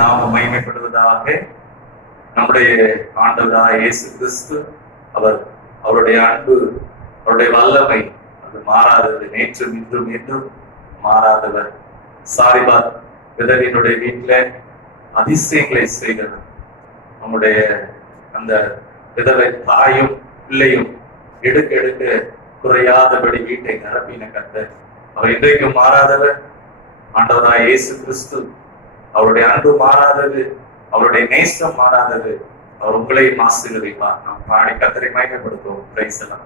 நாம மகிமைப்படுவதாக. நம்முடைய ஆண்டவராகிய இயேசு கிறிஸ்து அவருடைய அன்பு, அவருடைய வல்லமை அது மாறாதது, நேற்றும் இன்றும் என்றும் மாறாதவர். சாரிபாத் விதவியினுடைய வீட்டுல அதிசயங்களை செய்தவர். நம்முடைய அந்த விதவை தாயும் பிள்ளையும் எடுக்க எடுக்க குறையாதபடி வீட்டை நிரப்பின கர்த்தர். அவர் இன்றைக்கும் மாறாதவர். ஆண்டவராகிய இயேசு கிறிஸ்து அவருடைய அன்பு மாறாதது, அவருடைய நேசம் மாறாதது. அவர் உங்களையும் ஆசீர்வதிப்பார். நாம் பாடி கர்த்தரை மகிமைப்படுத்துவோம். பிரைஸ் எல்லாம்.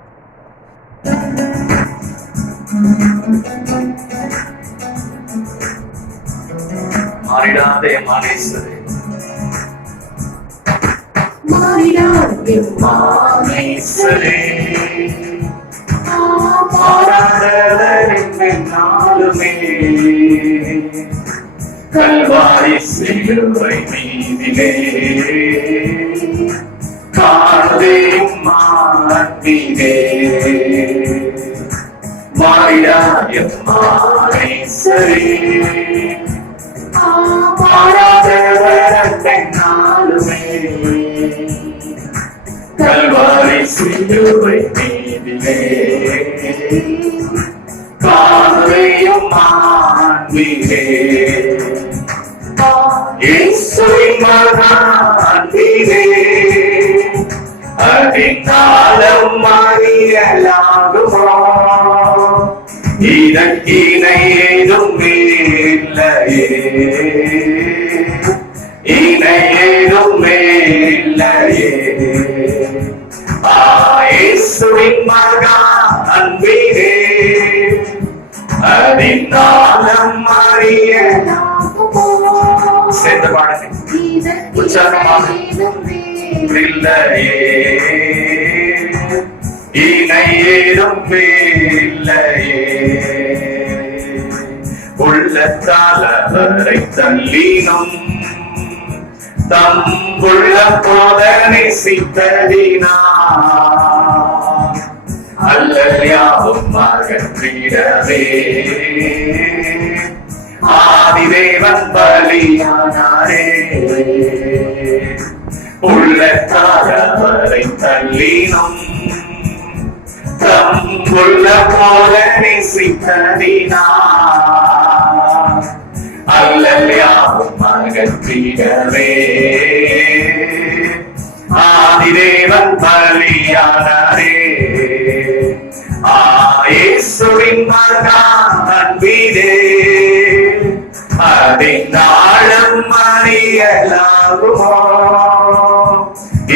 மாறிடாதே மானேஸ்வரே, மாறிடாதே மானேஸ்வரே, மாறாதவர் நாளுமே கல்வாரி சிலுவை மீதிலே காண்பேன் மாற்றினே. மாறிடாதே மானேஸ்வரே, மாறாதவர் நாளுமே கல்வாரி சிலுவை மீதிலே காண்பேன் மாற்றினே. இயேசுவின் மகனானே, அதிகாலம் மாறியலாகுமா? இதற்கிணை ஏதும் இல்லையே, இணை ஏதும் இல்லையே. இயேசுவின் மகனானே, அதிகாலம் மாறியலாகுமா? சேர்ந்த பாடுங்க உற்சாகமாக. இல்லையே, இணை ஏதும் இல்லையே. உள்ளத்தால் அவரை தள்ளினும் தம் உள்ள போத நேசித்ததினா அல்லல்யாவும் அகற்றிடவே ஆதிதேவன் பலியானாரே. உள்ளத்தால் அவரை தள்ளினும் தம் உள்ள போல நேசித்ததினா அல்லல்யாவும் அகற்றிடவே ஆதிதேவன் பலியானாரே. இயேசுவின் மகன் அன்பிலே அதினாலும் அறியலாகுமோ?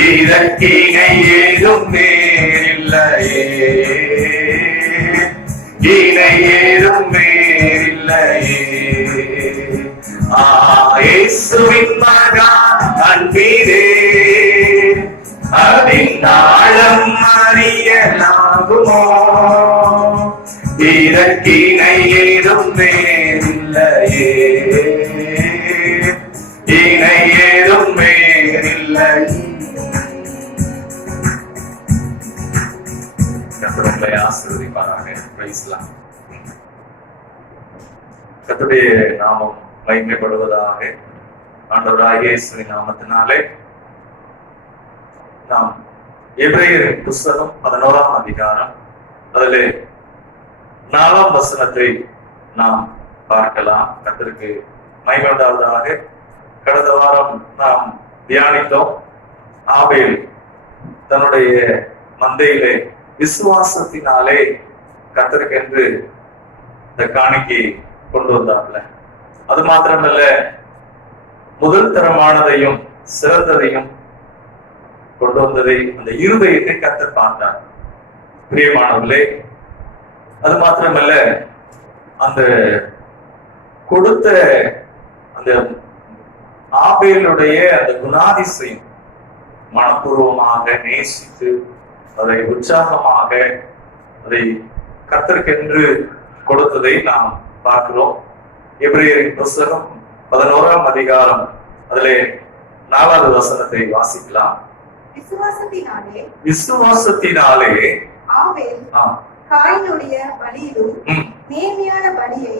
இதற்கிணை ஏதும் இல்லையே, இணை ஏதும் இல்லையே. இயேசுவின் மகன் அன்பிலே அதினாலும் அறியலாகுமோ? இதற்கிணை ஏதும் இல்லையே, இணை ஏதும் இல்லை. கர்த்தரை ஆசீர்வதிப்பாராக. பிரைஸ் எல்லாம். கர்த்தருடைய நாமம் மகிமைப்படுவதாக. ஆண்டவராகிய இயேசுவின் நாமத்தினாலே நாம் எபிரேயரின் புஸ்தகம் 11ஆம் அதிகாரம் அதிலே 4ஆம் வசனத்தை நாம் பார்க்கலாம். கர்த்தருக்கு மகிமை உண்டாவதாக. கடந்த வாரம் நாம் தியானித்தோம். ஆபேல் தன்னுடைய மந்தையிலே விசுவாசத்தினாலே கர்த்தருக்கென்று இந்த காணிக்கை கொண்டு வந்தார்ல. அது மாத்திரமல்ல, முதல் தரமானதையும் சிறந்ததையும் கொண்டு வந்ததை, அந்த இருதயத்தை கர்த்தர் பார்த்தார். பிரியமானவர்களே, அது மாத்திரமல்ல, அந்த கொடுத்த அந்த ஆபேலுடைய அந்த குணாதிசயம் மனப்பூர்வமாக நேசித்து அதை உற்சாகமாக அதை கர்த்தருக்கென்று கொடுத்ததை நாம் பார்க்கிறோம். எபிரேயரின் புஸ்தகம் 11ஆம் அதிகாரம் அதிலே 4வது வசனத்தை வாசிக்கலாம். விசுவாசத்தினாலே ஆபேல் காயினுடைய பலியிலும் நேர்மையான பலியை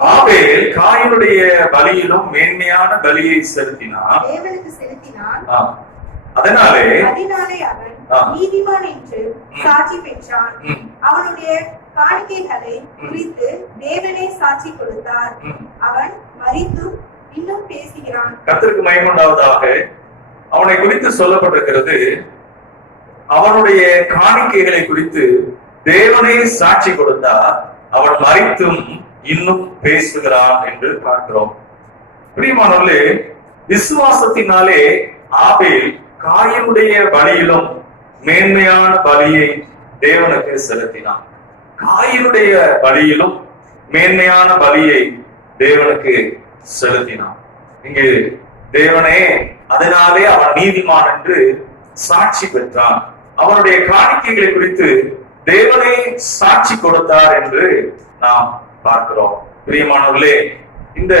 ஆபேல் காயினுடைய பலியிலும் மேன்மையான பலியை செலுத்தினான். தேவனுக்கு செலுத்தினான். அதனாலே அவன் நீதிமான் என்று சாட்சி பெற்றான். அவனுடைய காணிக்கைகளை குறித்து தேவனே சாட்சி கொடுத்தார். அவன் மரித்தும் இன்னும் பேசுகிறான். கர்த்தருக்கு மகிமை உண்டாவதாக. அவனை குறித்து சொல்லப்பட்டிருக்கிறது, அவனுடைய காணிக்கைகளை குறித்து தேவனே சாட்சி கொடுத்தார், அவன் மரித்தும் இன்னும் பேசுகிறான் என்று பார்க்கிறோம். பிரியமானவர்களே, விசுவாசத்தினாலே ஆபேல் காயினுடைய பலியிலும் மேன்மையான பலியை தேவனுக்கு செலுத்தினான். காயினுடைய பலியிலும் மேன்மையான பலியை தேவனுக்கு செலுத்தினான். இங்கு தேவனே அதனாலே அவன் நீதிமான் என்று சாட்சி பெற்றான். அவனுடைய காணிக்கைகளை குறித்து தேவனே சாட்சி கொடுத்தார் என்று நாம் பார்க்கிறோம். பிரியமானவர்களே, இந்த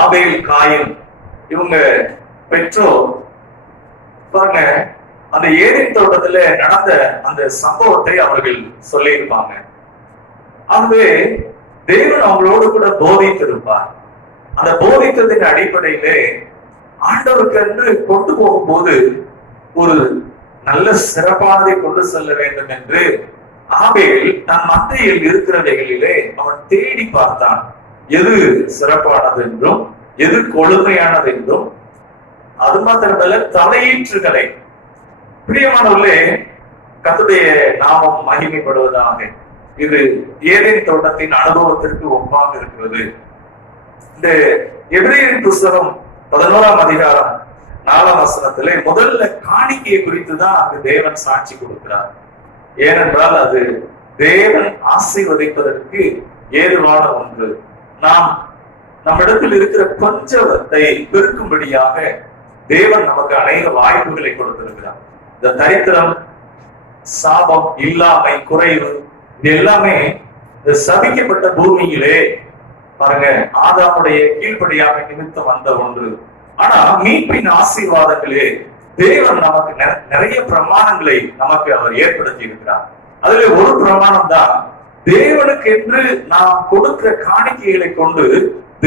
ஆபேல் காயின் இவங்க பெற்றோர் பாருங்க, அந்த ஏதேன் தோட்டத்துல நடந்த அந்த சம்பவத்தை அவர்கள் சொல்லியிருப்பாங்க. ஆகவே தேவன் அவங்களோடு கூட போதித்திருப்பார். அந்த போதித்ததின் அடிப்படையிலே ஆண்டவருக்கு என்று கொண்டு போகும்போது ஒரு நல்ல சிறப்பானதை கொண்டு செல்ல வேண்டும் என்று ஆபேல் தன் மந்தையில் இருக்கிறவைகளிலே அவன் தேடி பார்த்தான். எது சிறப்பானது என்றும் எது கொழுமையானது என்றும், அது மாத்திரமல்ல தலையீற்றுகளை. பிரியமானவர்களே, கர்த்தருடைய நாமம் மகிமைப்படுவதாக. இது ஏதேன் தோட்டத்தின் அனுபவத்திற்கு ஒப்பாக இருக்கிறது. இந்த எபிரேயரின் புஸ்தகம் 11ஆம் அதிகாரம் 4ஆம் வசனத்திலே முதல்ல காணிக்கையை குறித்துதான் அங்கு தேவன் சாட்சி கொடுக்கிறார். ஏனென்றால் அது தேவன் ஆசீர்வதிப்பதற்கு ஏதுவான ஒன்று. நாம் நம்மிடத்தில் இருக்கிற கொஞ்சத்தை பெருக்கும்படியாக தேவன் நமக்கு அநேக வாய்ப்புகளை கொடுத்திருக்கிறார். இந்த தரித்திரம், சாபம், இல்லாமை, குறைவு, இது எல்லாமே இந்த சபிக்கப்பட்ட பூமியிலே பாருங்க ஆதாமுடைய கீழ்ப்படியாமை நிமித்தம் வந்த ஒன்று. ஆனா மீட்பின் ஆசீர்வாதங்களே தேவன் நமக்கு நிறைய பிரமாணங்களை நமக்கு அவர் ஏற்படுத்தி இருக்கிறார். அதுல ஒரு பிரமாணம் தான், தேவனுக்கு என்று நாம் கொடுக்கிற காணிக்கைகளை கொண்டு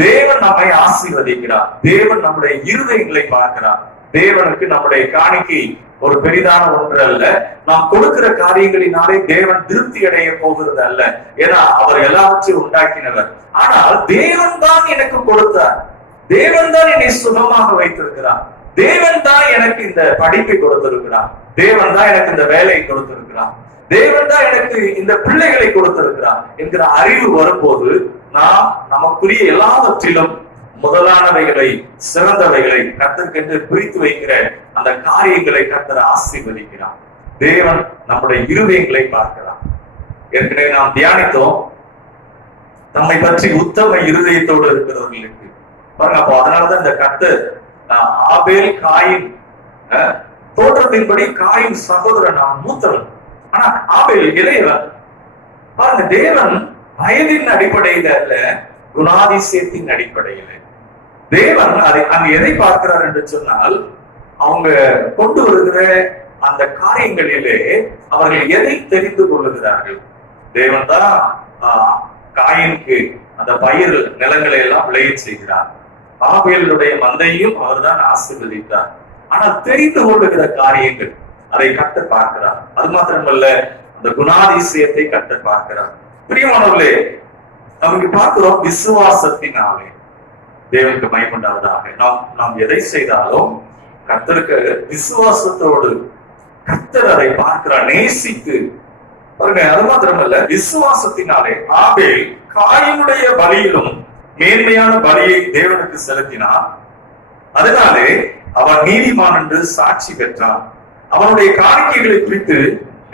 தேவன் நம்மை ஆசீர்வதிக்கிறார். தேவன் நம்முடைய இருதயங்களை பார்க்கிறார். தேவனுக்கு நம்முடைய காணிக்கை ஒரு பெரிதான ஒன்று அல்ல. நாம் கொடுக்கிற காரியங்களினாலே தேவன் திருப்தி அடைய போகிறது அல்ல. ஏன்னா அவர் எல்லாவற்றையும் உண்டாக்கினவர். ஆனால் தேவன் தான் எனக்கு கொடுத்தார், தேவன் தான் என்னை சுகமாக வைத்திருக்கிறார், தேவன் தான் எனக்கு இந்த படிப்பை கொடுத்திருக்கிறார், தேவன் தான் எனக்கு இந்த வேலையை கொடுத்திருக்கிறார், தேவன் தான் எனக்கு இந்த பிள்ளைகளை கொடுத்திருக்கிறார் என்கிற அறிவு வரும்போது நாம் நமக்குரிய எல்லாவற்றிலும் முதலானவைகளை, சிறந்தவைகளை கர்த்தருக்கென்று பிரித்து வைக்கிற அந்த காரியங்களை கர்த்தர் ஆசீர்வதிக்கிறார். தேவன் நம்முடைய இருதயங்களை பார்க்கிறார். ஏற்கனவே நாம் தியானித்தோம், நம்மை பற்றி உத்தம இருதயத்தோடு இருக்கிறவர்களுக்கு பாருங்க. அப்போ அதனாலதான் இந்த கர்த்தர் ஆபேல் காயின் தோற்றத்தின்படி காயின் சகோதரன் நான் மூத்தவன், ஆனா ஆபேல் இளையவன். பாருங்க, தேவன் வயதின் அடிப்படையில அல்ல, குணாதிசயத்தின் அடிப்படையில தேவன் அதை அங்க எதை பார்க்கிறார் என்று சொன்னால், அவங்க கொண்டு வருகிற அந்த காரியங்களிலே அவர்கள் எதை தெரிந்து கொள்ளுகிறார்கள். தேவன் தான் காயினுக்கு அந்த பயிர் நிலங்களை எல்லாம் விளைய செய்கிறார். ஆபேலுடைய மந்தையும் அவர் தான் ஆசீர்வதித்தார். ஆனால் தெரிந்து கொள்ளுகிற காரியங்கள் அதை கர்த்தர் பார்க்கிறார். அது மாத்திரமல்ல, அந்த குணாதிசயத்தை கர்த்தர் பார்க்கிறார். பிரியமானவர்களே, நமக்கு பார்க்கிறோம் விசுவாசத்தினாலே தேவனுக்கு மகிமையுண்டாவதாக. நாம் எதை செய்தாலும் கர்த்தருக்கு விசுவாசத்தோடு கர்த்தர் அதை பார்க்கிறார், நேசித்து பாருங்க. அது மாத்திரமல்ல, விசுவாசத்தினாலே ஆபேல் காயினுடைய பலியிலும் மேன்மையான பலியை தேவனுக்கு செலுத்தினார். அதனாலே அவன் நீதிமான் என்று சாட்சி பெற்றான். அவனுடைய காணிக்கைகளை குறித்து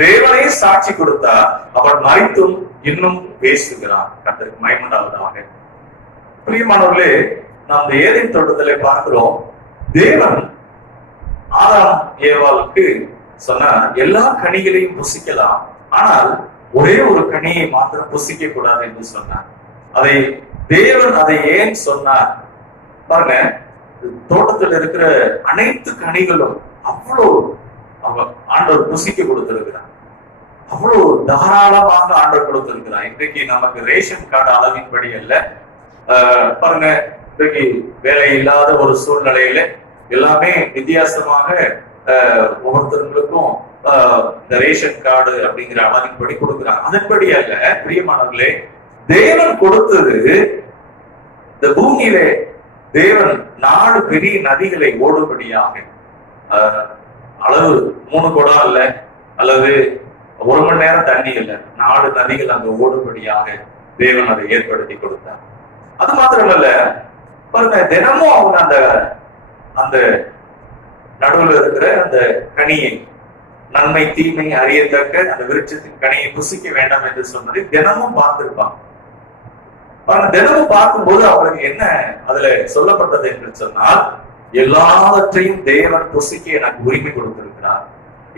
தேவனே சாட்சி கொடுத்தார். அவன் மரித்தும் இன்னும் பேசுகிறான். கர்த்தருக்கு மகிமையுண்டாவதாக. பிரியமானவர்களே, நாம் இந்த ஏதேன் தோட்டத்திலே பார்க்கிறோம், தேவன் ஆதாம் ஏவாளுக்கு சொன்ன எல்லா கனிகளையும் புசிக்கலாம், ஆனால் ஒரே ஒரு கனியை மாத்திரம் புசிக்க கூடாது என்று சொன்னார். தேவன் அதை ஏன் சொன்னார் பாருங்க. தோட்டத்தில் இருக்கிற அனைத்து கனிகளும் அவ்வளவு ஆண்டவர் புசிக்க கொடுத்திருக்கிறார். அவ்வளவு தாராளமாக ஆண்டவர் கொடுத்திருக்கிறார். இன்றைக்கு நமக்கு ரேஷன் கார்டு அளவின்படி அல்ல. பாருங்க, இன்றைக்கு வேலை இல்லாத ஒரு சூழ்நிலையில எல்லாமே வித்தியாசமாக ஒவ்வொருத்தருங்களுக்கும் இந்த ரேஷன் கார்டு அப்படிங்கிற அளவின்படி கொடுக்கிறாங்க. அதன்படி அல்ல பிரியமானவர்களே, தேவன் கொடுத்தது இந்த பூமியிலே தேவன் 4 பெரிய நதிகளை ஓடும்படியாக, அளவு 3 குடம் அல்ல, அல்லது 1 மணி நேரம் தண்ணி இல்ல, 4 நதிகள் அங்க ஓடும்படியாக தேவன் அதை ஏற்படுத்தி கொடுத்தார். அது மாத்திரமல்ல, பாருங்க, தினமும் அவங்க அந்த நடுவில் இருக்கிற அந்த கனியை, நன்மை தீமை அறியத்தக்க அந்த விருட்சத்தின் கனியை புசிக்க வேண்டாம் என்று சொன்னதை தினமும் பார்த்திருப்பாங்க. தினமும் பார்க்கும்போது அவங்களுக்கு என்ன அதுல சொல்லப்பட்டது என்று சொன்னால், எல்லாவற்றையும் தேவன் புசிக்க எனக்கு உரிமை கொடுத்திருக்கிறார்,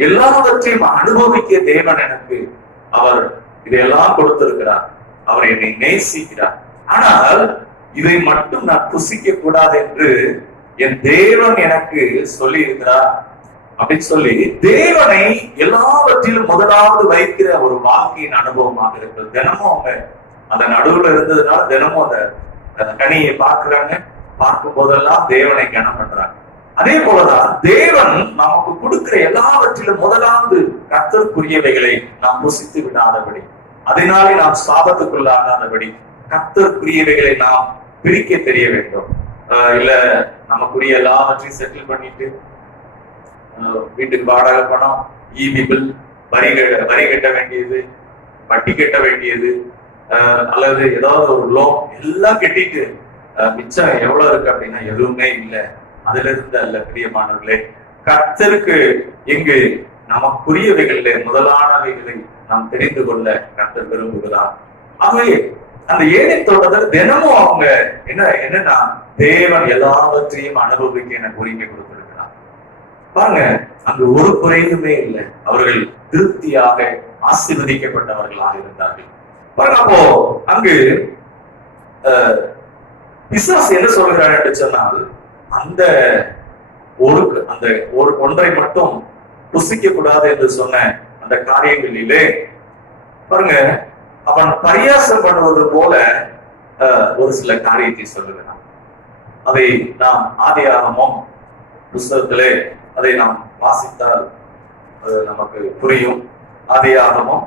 எல்லாவற்றையும் அனுபவிக்க தேவன் எனக்கு அவர் இதையெல்லாம் கொடுத்திருக்கிறார், அவர் என்னை நேசிக்கிறார். ஆனால் இதை மட்டும் நான் புசிக்க கூடாது என்று என் தேவன் எனக்கு சொல்லி இருக்கிறார் அப்படின்னு சொல்லி தேவனை எல்லாவற்றிலும் முதலாவது வைக்கிற ஒரு வாழ்க்கையின் அனுபவமாக இருக்கிறது. தினமும் அவங்க அந்த நடுவுல இருந்ததுனால தினமும் அந்த கனியை பார்க்கிறாங்க, பார்க்கும் போதெல்லாம் தேவனை கனம் பண்றாங்க. அதே போலதான் தேவன் நமக்கு கொடுக்கிற எல்லாவற்றிலும் முதலாவது கர்த்தருக்குரியவைகளை நாம் புசித்து விடாதபடி, அதனாலே நாம் சாபத்துக்குள்ளாகாதபடி கர்த்தருக்குரியவைகளை நாம் பிரிக்க தெரிய வேண்டும். இல்ல நமக்குரிய எல்லாவற்றையும் செட்டில் பண்ணிட்டு வீட்டுக்கு வாடகை பணம், ஈபி பில், வரி கட்ட வேண்டியது, வட்டி கட்ட வேண்டியது, அல்லது ஏதாவது ஒரு லோன் எல்லாம் கட்டிட்டு மிச்சம் எவ்வளவு இருக்கு அப்படின்னா எதுவுமே இல்லை. அதுல இருந்து அல்ல பிரியமானவர்களே, கர்த்தருக்கு இங்கு நமக்குரியவைகளிலே முதலானவைகளை நாம் தெரிந்து கொள்ள கர்த்தர் விரும்புகிறார். ஆகவே அந்த ஏழை தோட்டத்தில் தினமும் அவங்க என்னன்னா தேவன் எல்லாவற்றையும் அனுபவிக்க எனக்கு உரிமை கொடுத்திருக்கிறார். பாருங்க, அங்கு ஒரு குறையுமே இல்லை. அவர்கள் திருப்தியாக ஆசீர்வதிக்கப்பட்டவர்களாக இருந்தார்கள். பாருங்க, அப்போ அங்கு பிசாசு என்ன சொல்கிறார் என்று சொன்னால், அந்த ஒன்றை மட்டும் புசிக்க கூடாது என்று சொன்ன அந்த காரியங்களிலே பாருங்க, அவன் பரியாசம் பண்ணுவது போல ஒரு சில காரியத்தை சொல்லுகிறான். அதை நாம் ஆதியாகமம் புஸ்தகத்திலே அதை நாம் வாசித்தால் அது நமக்கு புரியும். ஆதியாகமம்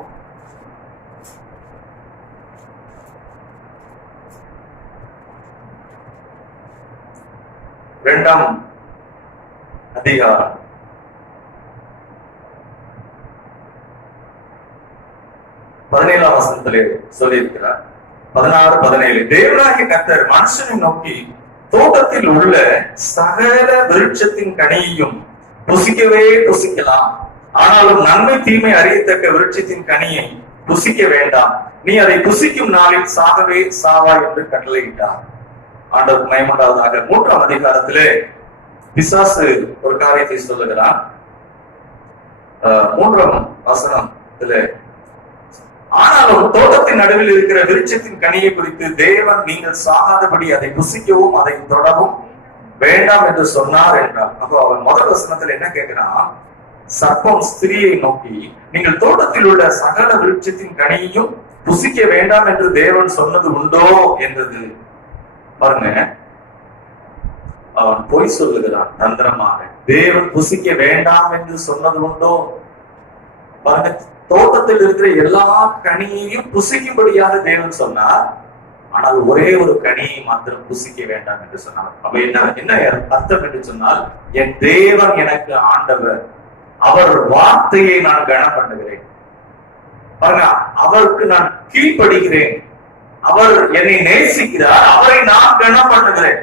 2ஆம் அதிகாரம் 17ஆம் வசனத்திலே சொல்லியிருக்கிறார். 16-17 தேவனாகிய கர்த்தர் மனுஷனை நோக்கி, தோட்டத்தில் உள்ள சகல விருட்சத்தின் கனியையும் புசிக்கவே புசிக்கலாம், ஆனாலும் நன்மை தீமை அறியத்தக்க விருட்சத்தின் கனியை புசிக்க வேண்டாம், நீ அதை புசிக்கும் நாளில் சாகவே சாவா என்று கட்டளையிட்டார். ஆண்டவர் மயமுண்டாவதாக. 3ஆம் அதிகாரத்திலே பிசாசு ஒரு காரியத்தை சொல்லுகிறான். 3ஆம் வசனத்திலே, ஆனாலும் தோட்டத்தின் நடுவில் இருக்கிற விருட்சத்தின் கனியை குறித்து தேவன் நீங்கள் சாகாதபடி அதை புசிக்கவும் அதை தொடவும் வேண்டாம் என்று சொன்னார் என்றார். அப்போ அவன் முதல் வசனத்துல என்ன கேட்கிறான், சர்ப்பம் ஸ்திரியை நோக்கி, நீங்கள் தோட்டத்தில் உள்ள சகல விருட்சத்தின் கனியையும் புசிக்க வேண்டாம் என்று தேவன் சொன்னது உண்டோ என்றது. பாருங்க, அவன் பொய் சொல்லுகிறான் தந்திரமாக. தேவன் புசிக்க வேண்டாம் என்று சொன்னது உண்டோ? பாருங்க, தோட்டத்தில் இருக்கிற எல்லா கனியையும் புசிக்கும்படியாக தேவன் சொன்னார், ஆனால் ஒரே ஒரு கனியை மாத்திரம் புசிக்க வேண்டாம் என்று சொன்னார். அப்ப என்ன அர்த்தம் என்று சொன்னால், என் தேவன் எனக்கு ஆண்டவர், அவர் வார்த்தையை நான் கனம் பண்ணுகிறேன், பாருங்க, அவருக்கு நான் கீழ்ப்படுகிறேன், அவர் என்னை நேசிக்கிறார், அவரை நான் கனம் பண்ணுகிறேன்.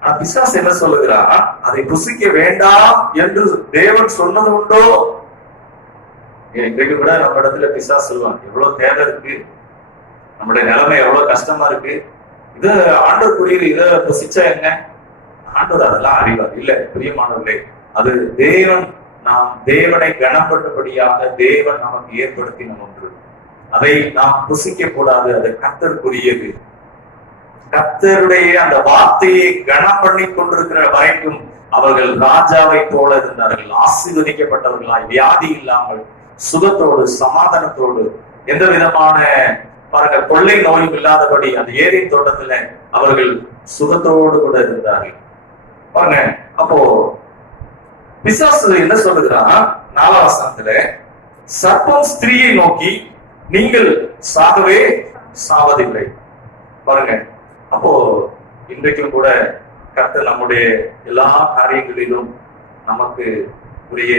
ஆனா பிசாசு என்ன சொல்லுகிறார், அதை புசிக்க வேண்டாம் என்று தேவன் சொன்னது உண்டோ? இன்றைக்கு கூட நம்ம இடத்துல பிசாசு சொல்லுவாங்க, எவ்வளவு தேவை இருக்கு, நம்முடைய நிலைமை எவ்வளவு கஷ்டமா இருக்கு, இத ஆண்டவர் புரியுது, இத புசிச்சா என்ன? ஆண்டவர் அதெல்லாம் அறிவார். இல்ல பிரியமானவர்களே, அது தேவன், நாம் தேவனை கனப்பட்டபடியாக தேவன் நமக்கு ஏற்படுத்தின ஒன்று. அதை நாம் புசிக்க கூடாது, அது கர்த்தருக்குரியது. கர்த்தருடைய அந்த வார்த்தையை கனம் பண்ணி கொண்டிருக்கிற வரைக்கும் அவர்கள் ராஜாவை போல இருந்தார்கள், ஆசீர்வதிக்கப்பட்டவர்களாய், வியாதி இல்லாமல், சுகத்தோடு சமாதானத்தோடு எந்த விதமான பாருங்க கொள்ளை நோயும் இல்லாதபடி அந்த ஏரியின் தோட்டத்துல அவர்கள் சுகத்தோடு கூட இருந்தார்கள். பாருங்க அப்போ பிசாசு என்ன சொல்லுகிறான் 4ஆம் வசனத்துல, சர்ப்பம் ஸ்திரீயை நோக்கி நீங்கள் சாகவே சாவதில்லை. பாருங்க அப்போ இன்றைக்கும் கூட கர்த்தர் நம்முடைய எல்லா காரியங்களிலும் நமக்கு உரிய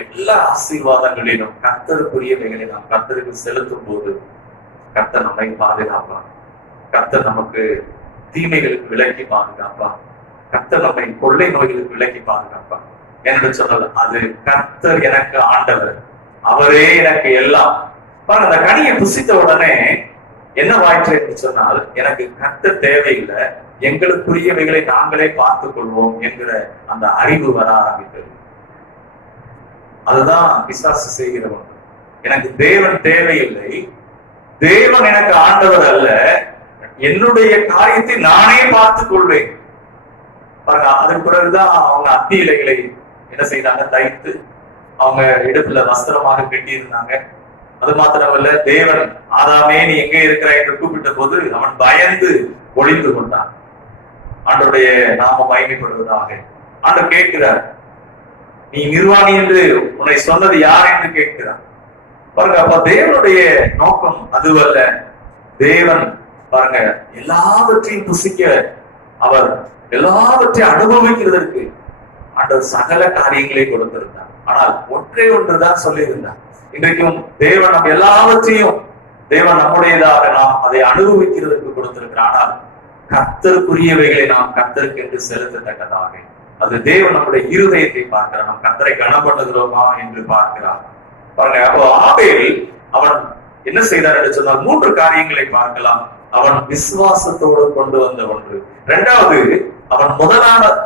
எல்லா ஆசீர்வாதங்களிலும் கர்த்தருக்குரியவைகளை நாம் கர்த்தருக்கு செலுத்தும் போது கர்த்தர் நம்மை பாதுகாப்பார். கர்த்தர் நமக்கு தீமைகளுக்கு விலக்கி பாதுகாப்பார். கர்த்தர் நம்மை கொள்ளை நோய்களுக்கு விலக்கி பாதுகாப்பார் என்று சொன்னது. அது கர்த்தர் எனக்கு ஆண்டவர், அவரே எனக்கு எல்லாம். அந்த கனியை புசித்த உடனே என்ன வாய்ப்பு என்று சொன்னால், எனக்கு கர்த்தர் தேவையில்லை, எங்களுக்குரியவைகளை நாங்களே பார்த்துக் கொள்வோம் என்கிற அந்த அறிவு வர ஆரம்பித்தது. அதுதான் பிசாசு செய்கிற ஒன்று. எனக்கு தேவன் தேவையில்லை, தேவன் எனக்கு ஆண்டவர் அல்ல, என்னுடைய காரியத்தை நானே பார்த்துக் கொள்வேன். அதுக்கு பிறகுதான் அவங்க அத்தி இலைகளை என்ன செய்தாங்க, தைத்து அவங்க இடுப்புல வஸ்திரமாக கட்டி இருந்தாங்க. அது மாத்திரமல்ல, தேவன் ஆதாமே நீ எங்க இருக்கிறாய் என்று கூப்பிட்ட போது அவன் பயந்து ஒளிந்து கொண்டான். ஆண்டவருடைய நாம மகிமைப்படுவதாக. ஆண்டவர் கேட்கிறார், நீ நிர்வாணி என்று உன்னை சொன்னது யார் என்று கேட்கிறார். பாருங்க அப்ப தேவனுடைய நோக்கம் அதுவல்ல. தேவன் பாருங்க எல்லாவற்றையும் புசிக்க, அவர் எல்லாவற்றையும் அனுபவிக்கிறதற்கு ஆண்டவர் சகல காரியங்களை கொடுத்திருந்தார். ஆனால் ஒன்றே ஒன்றுதான் சொல்லியிருந்தார், இன்றைக்கும் தேவன் நம் எல்லாவற்றையும் தேவன் நம்முடையதாக நாம் அதை அனுபவிக்கிறதற்கு கொடுத்திருக்கிறார். ஆனால் கர்த்தருக்குரியவைகளை நாம் கர்த்தருக்கு என்று செலுத்தத்தக்கதாக அது தேவன் நம்முடைய இருதயத்தை பார்க்கிறார். நாம் கர்த்தரை கனம் பண்ணுகிறோமா என்று பார்க்கிறார். பாருங்க அப்போ ஆபேல் அவன் என்ன செய்தார் என்று சொன்னால் 3 காரியங்களை பார்க்கலாம். அவன் விசுவாசத்தோடு கொண்டு வந்த ஒன்று. 2வது, அவன்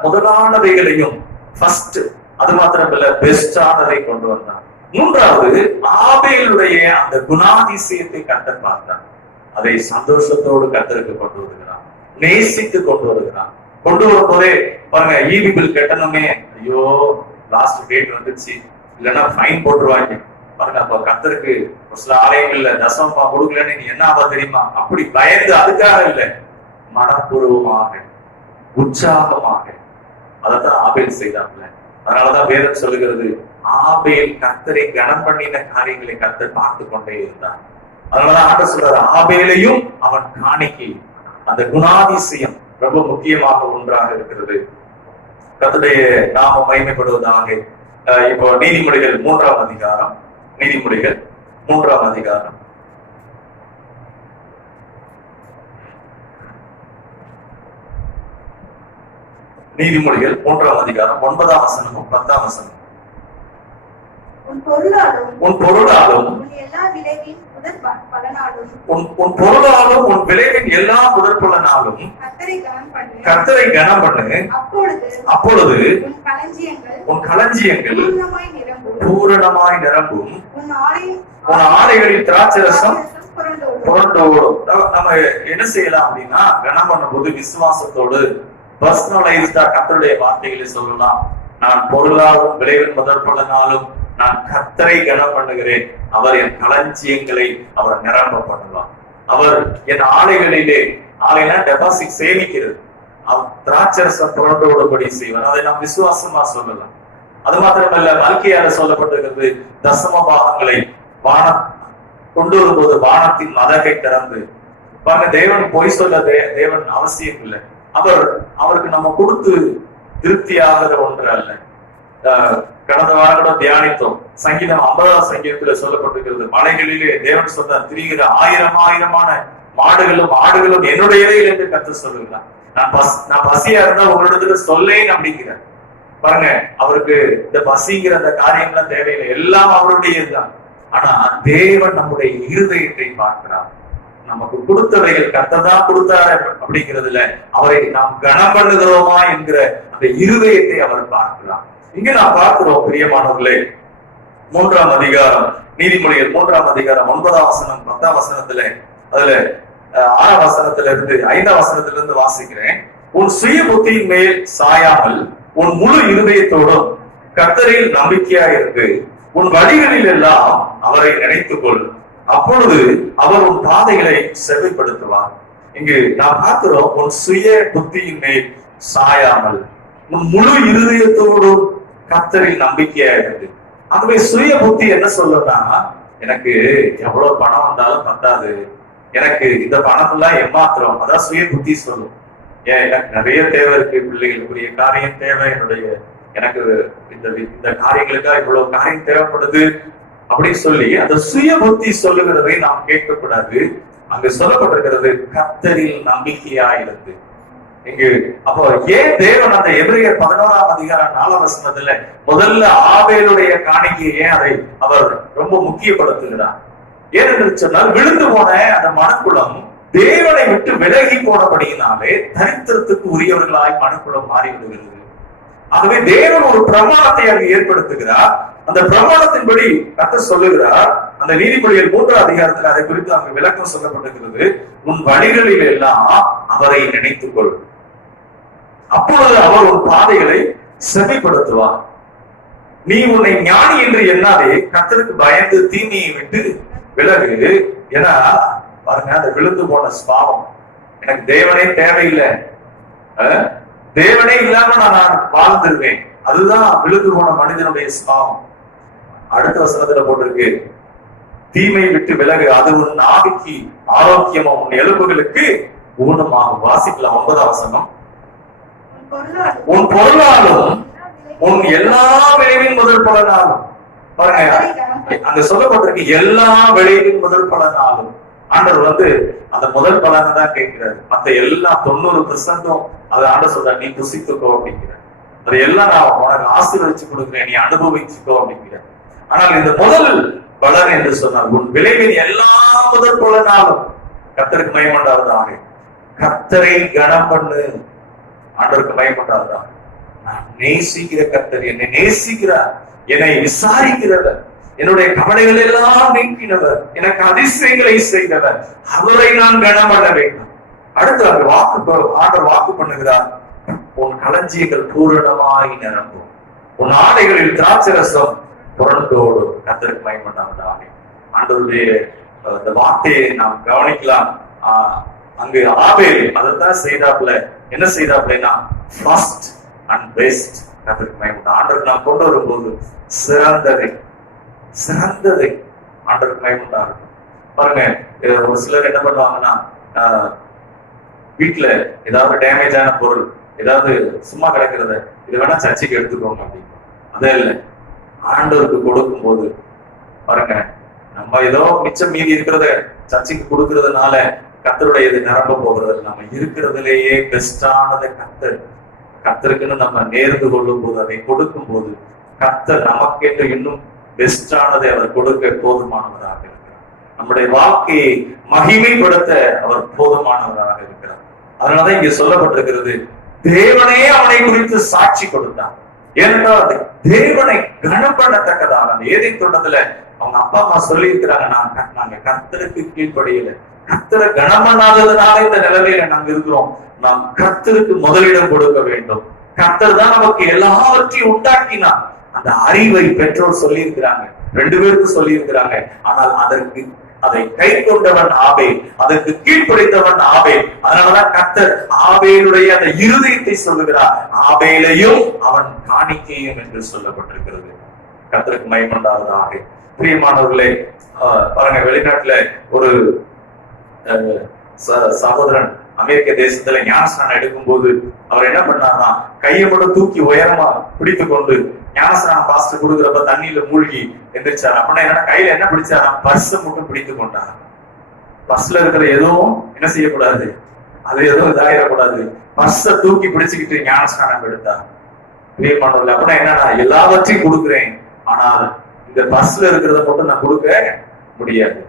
முதலானவைகளையும் ஃபர்ஸ்ட், அது மாத்திரமல்ல பெஸ்டானதை கொண்டு வந்தான். 3வது, ஆபேலுடைய அந்த குணாதிசயத்தை கர்த்தர் பார்த்தான். அதை சந்தோஷத்தோடு கர்த்தருக்கு கொண்டு வருகிறான், நேசித்து கொண்டு வருகிறான். கொண்டு வரும்போதே பாருங்க, ஈவி பில் கட்டணுமே, ஐயோ லாஸ்ட் டேட் வந்துச்சு, இல்லைன்னா ஃபைன் போட்டுருவாங்க. பாருங்க அப்ப கர்த்தருக்கு ஒரு சில ஆலயங்கள்ல தசமமா கொடுக்கலன்னு நீ என்ன ஆவா தெரியுமா, அப்படி பயந்து, அதுக்காக இல்லை, மனப்பூர்வமாக உற்சாகமாக அதைத்தான் ஆபேல் செய்தாப்ல. அதனாலதான் வேதம் சொல்லுகிறது, ஆபேல் கர்த்தரை கனம் பண்ணின காரியங்களை கர்த்தர் பார்த்து கொண்டே இருந்தான். அதனாலதான் ஆண்டவர் சொல்றாரு, ஆபேலையும் அவன் காணிக்கை. அந்த குணாதிசயம் ரொம்ப முக்கியமாக ஒன்றாக இருக்கிறது. கர்த்தருடைய நாமம் மகிமைப்படுவதாக. இப்போ நீதிமொழிகள் 3ஆம் அதிகாரம், நீதிமொழிகள் 3ஆம் அதிகாரம் நீதிமொழிகள் 3ஆம் அதிகாரம் 9ஆம் வசனமும் 10ஆம் வசனம். உன் பொருளாலும் உன் பொருளாலும் உன் விளைவின் எல்லா முதற்பலனாலும் கர்த்தரை கனம் பண்ணு. அப்பொழுது உன் களஞ்சியங்கள் பூரணமாய் நிரம்பும், உன் ஆடைகளில் திராட்சரசம் புரண்டோடும். நம்ம என்ன செய்யலாம் அப்படின்னா, கனம் பண்ணும் போது விசுவாசத்தோடு பர்சனலைஸ்டா கர்த்தருடைய வார்த்தைகளை சொல்லலாம். நான் பொருளாலும் விளைவின் முதற்பலனாலும் நான் கர்த்தரை கனம் பண்ணுகிறேன், அவர் என் களஞ்சியங்களை அவர் நிரம்ப பண்ணுவார். அவர் என் ஆலைகளிலே, ஆலைனா டெபாசிட் சேமிக்கிறது, திராட்சரசம் புரண்டோடும்படி செய்வார். அதை நாம் விசுவாசமா சொல்லலாம். அது மாத்திரமல்ல, மல்கியால சொல்லப்பட்டிருக்கிறது, தசம பாகங்களை வானம் கொண்டு வரும்போது வானத்தின் மதகை திறந்து. பாருங்க, தேவன் பொய் சொல்ல தேவன் அவசியம் இல்லை. அவருக்கு நம்ம கொடுத்து திருப்தி ஆகிற ஒன்று அல்ல. கடந்த வாரம் தியானித்தோம், சங்கீதம் 50ஆம் சங்கீதத்துல சொல்லப்பட்டிருக்கிறது, மலைகளிலே தேவன் சொன்ன திரிகிற 1000 மாடுகளும் ஆடுகளும் என்னுடையவை என்று கர்த்தர் சொல்லுகிறார். நான் பசியா இருந்தா உங்களிடத்துல சொல்லேன் அப்படிங்கிறார். பாருங்க, அவருக்கு இந்த பசிங்கிற அந்த காரியம்லாம் தேவையில்லை, எல்லாம் அவருடையதுதான். ஆனா தேவன் நம்முடைய இருதயத்தை பார்க்கிறார். நமக்கு கொடுத்தவைகள் கர்த்தர் தான் கொடுத்தாரு அப்படிங்கிறதுல அவரை நாம் கனம் பண்ணுகிறோமா என்கிற அந்த இருதயத்தை அவர் பார்க்கிறார். இங்க நான் பார்க்கிறோம் பிரியமானவர்களே, 3ஆம் அதிகாரம் நீதிமொழிகள் 3ஆம் அதிகாரம் 9ஆம் வசனம் 10ஆம் வசனத்துல, அதுல 6ஆம் வசனத்துல இருந்து 5ஆம் வசனத்துல இருந்து வாசிக்கிறேன். உன் சுய புத்தியின் மேல் சாயாமல் உன் முழு இருதயத்தோடும் கர்த்தரில் நம்பிக்கையா இருக்கு. உன் வழிகளில் எல்லாம் அவரை நினைத்துக்கொள், அப்பொழுது அவர் உன் பாதைகளை செவ்வைப்படுத்துவார். இங்கு நாம் பார்க்கிறோம், உன் சுய புத்தியின் மேல் சாயாமல் உன் முழு இருதயத்தோடும் கர்த்தரில் நம்பிக்கையா இருக்கு. ஆகவே சுய புத்தி என்ன சொல்லுன்னா, எனக்கு எவ்வளவு பணம் வந்தாலும் பத்தாது, எனக்கு இந்த பணம் எல்லாம் ஏமாத்திரம், அதான் சுய புத்தி சொல்லும். ஏன் எனக்கு நிறைய தேவை இருக்கு, பிள்ளைகளுக்குரிய காரியம் தேவை, எனக்கு இந்த காரியங்களுக்காக இவ்வளவு காரியம் தேவைப்படுது அப்படின்னு சொல்லி அந்த சுய புத்தி சொல்லுகிறதை நாம் கேட்கக்கூடாது. அங்கு சொல்லப்பட்டிருக்கிறது கர்த்தரில் நம்பிக்கையாயிருந்து. இங்கு அப்போ ஏன் தேவன் அந்த எபிரேயர் 11ஆம் அதிகாரம் 4ஆம் வசனத்துல முதல்ல ஆபேலுடைய காணிக்கையை அதை அவர் ரொம்ப முக்கியப்படுத்துகிறார். ஏனென்று சொன்னால், விழுந்து போன அந்த மனுக்குலம் தேவனை விட்டு விலகி போனபடியினாலே தரித்திரத்துக்கு உரியவர்களாய் மனுக்குலம் மாறிவிடுகிறது. ஆகவே தேவன் ஒரு பிரமாணத்தை அங்கு ஏற்படுத்துகிறார். அந்த பிரமாணத்தின்படி கர்த்தர் சொல்லுகிறார், அந்த நீதிமொழிகள் 3ஆம் அதிகாரத்தில் அதை குறித்து அங்கு விளக்கம் சொல்லப்பட்டிருக்கிறது. உன் வழிகளில் எல்லாம் அவரை நினைத்துக்கொள், அப்பொழுது அவர் உன் பாதைகளை செவ்வைப்படுத்துவார். நீ உன்னை ஞானி என்று எண்ணாதே, கர்த்தருக்கு பயந்து தீமையை விட்டு விலகு. ஏன்னா பாருங்க, அந்த விழுந்து போன ஸ்பாவம், எனக்கு தேவனே தேவையில்லை, தேவனே இல்லாம நான் வாழ்ந்துருவேன், அதுதான் விழுந்து போன மனிதனுடைய ஸ்பாவம். அடுத்த வசனத்துல போட்டிருக்கு, தீமை விட்டு விலகு, அது உன் ஆவிக்கு ஆரோக்கியமும் உன் எலும்புகளுக்கு ஊனமாகும். வாசிக்கலாம் 9ஆம் வசனம். உன் பொருளாலும் உன் எல்லா விளைவின் முதல் பலனாலும். பாருங்க, அங்க சொல்லப்பட்டிருக்கு எல்லா விளைவின் முதல் பலனாலும். ஆண்டவர் அந்த முதல் பலனை தான் கேட்கிறாரு. மத்த எல்லாம் 90% அதை ஆண்டவர் சொல்ற, நீ புசித்துக்கோ அப்படிங்கிற, அதை எல்லாம் நான் உனக்கு ஆசீர்வதிச்சு கொடுக்கிறேன், நீ அனுபவிச்சுக்கோ அப்படிங்கிற. ஆனால் இந்த முதல் பலன் என்று சொன்னால், உன் விளைவின் எல்லா முதல் பலனாலும் கர்த்தருக்கு மகிமையுண்டாவதாக. கர்த்தரை கனம் பண்ணு, ஆண்டவருக்கு மகிமையுண்டாவதாக. நான் நேசிக்கிற கர்த்தர் என்னை நேசிக்கிறார், என்னை விசாரிக்கிறவர், என்னுடைய கவலைகள் எல்லாம் நீக்கினவர், எனக்கு அதிசயங்களை செய்தவர், அவரை நான் கனம் பண்ண வேண்டும். அடுத்து ஆண்டவர் வாக்கு பண்ணுகிறார், உன் களஞ்சியங்கள் பூரணமாய் நிரம்பும், உன் ஆடைகளில் திராட்சரசம் புரண்டோடு. கர்த்தருக்கு மகிமையுண்டாவதாக. ஆண்டவருடைய இந்த வார்த்தையை நாம் கவனிக்கலாம். அங்கு ஆபேல் அதைத்தான் செய்தாப்புல. என்ன செய்தாப்புலன்னா, ஃபர்ஸ்ட் அண்ட் பெஸ்ட். கர்த்தருக்கு மகிமையுண்டாவதாக. ஆண்டவர் நாம் கொண்டு வரும்போது சிறந்ததை ஆண்டவருக்கு மகிமையுண்டாவதாக. பாருங்க, ஒரு சிலர் என்ன பண்ணுவாங்கன்னா, வீட்டுல ஏதாவது டேமேஜ் ஆன பொருள் ஏதாவது சும்மா கிடக்கிறத, இதை வேணா சர்ச்சைக்கு எடுத்துக்கோங்க அப்படின்னு. அதே இல்லை, ஆண்டவருக்கு கொடுக்கும் போது பாருங்க, நம்ம ஏதோ மிச்சம் மீதி இருக்கிறத சர்ச்சைக்கு கொடுக்கறதுனால கர்த்தருடைய இது நிரம்ப போகிறது. நம்ம இருக்கிறதுலேயே பெஸ்டானதை கர்த்தருக்குன்னு நம்ம நேர்ந்து கொள்ளும் போது, அதை கொடுக்கும் போது கர்த்தர் நமக்கேற்ற இன்னும் பெஸ்டானதை அவர் கொடுக்க போதுமானவராக இருக்கிறார். நம்முடைய வாழ்க்கையை மகிமைப்படுத்த அவர் போதுமானவராக இருக்கிறார். அதனாலதான் இங்க சொல்லப்பட்டிருக்கிறது, தேவனே அவனை குறித்து சாட்சி கொடுத்தார். ஏனென்றால் தேவனை கனம் பண்ணத்தக்கதாக அந்த ஏதேன் தோட்டத்துல அவங்க அப்பா அம்மா சொல்லி இருக்கிறாங்க, நாங்க கர்த்தருக்கு கீழ்ப்படியல, கர்த்தரை கனம் பண்ணாததுனால இந்த நிலைமையில நாங்க இருக்கிறோம். நாம் கர்த்தருக்கு முதலிடம் கொடுக்க வேண்டும். கர்த்தர் தான் நமக்கு எல்லாவற்றையும் உண்டாக்கினார். அந்த அறிவை பெற்றோர் சொல்லி இருக்கிறாங்க, 2 பேருக்கும் சொல்லி இருக்கிறாங்க. ஆனால் அதை கை கொண்டவன் ஆபேல், அதற்கு கீழ்ப்படித்தவன் ஆபேல். அதனாலதான் கர்த்தர் ஆபேலுடைய அந்த இருதயத்தை சொல்லுகிறார், ஆபேலையும் அவன் காணிக்கையும் என்று சொல்லப்பட்டிருக்கிறது. கர்த்தருக்கு மகிமையுண்டாவதாக. பிரியமானவர்களே, பாருங்க, வெளிநாட்டுல ஒரு சகோதரன் அமெரிக்க தேசத்துல ஞானஸ்நானம் எடுக்கும் போது அவர் என்ன பண்ணார்னா, கையை மட்டும் தூக்கி உயரமா பிடித்து கொண்டு ஞானஸ்நானம் பாஸ்டர் கொடுக்குறப்ப தண்ணியில மூழ்கி எந்திரிச்சார். அப்படின்னா என்னன்னா, கையில என்ன பிடிச்சாரா, பர்ஸ மட்டும் பிடித்து கொண்டார். பர்ஸ்ல இருக்கிற எதுவும் என்ன செய்யக்கூடாது, அது எதுவும் இதாயிடக்கூடாது. பர்ஸ தூக்கி பிடிச்சுக்கிட்டு ஞானஸ்நானம் எடுத்தார். பிரியமானவர்களே, அப்படின்னா என்னன்னா, எல்லாவற்றையும் கொடுக்குறேன், ஆனால் இந்த பர்ஸ்ல இருக்கிறத மட்டும் நான் கொடுக்க முடியாது.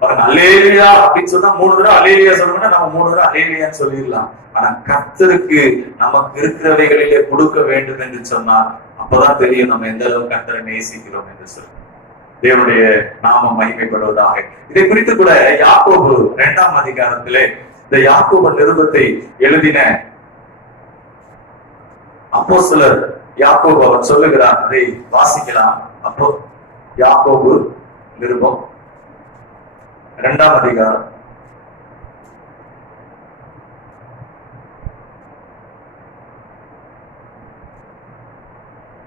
பாருங்க, அல்லேலியா அப்படின்னு சொன்னா 3 தடவை அல்லேலியா சொல்லணும்னா நம்ம 3 தடவை அல்லேலியான்னு சொல்லிடலாம். ஆனா கர்த்தருக்கு நமக்கு இருக்கிறவைகளிலே கொடுக்க வேண்டும் என்று சொன்னால் அப்பதான் தெரியும் நம்ம எந்த அளவுக்கு கர்த்தரை நேசிக்கிறோம் என்று சொல்லி. தேவனுடைய நாமம் மகிமைப்படுவதாக. இதை குறித்து கூட யாக்கோபு 2ஆம் அதிகாரத்திலே இந்த யாக்கோபு நிருபத்தை எழுதின அப்போஸ்தலர் யாக்கோபு அவர் சொல்லுகிறார். அதை வாசிக்கலாம். யாக்கோபு நிருபம் 2ஆம் அதிகாரம்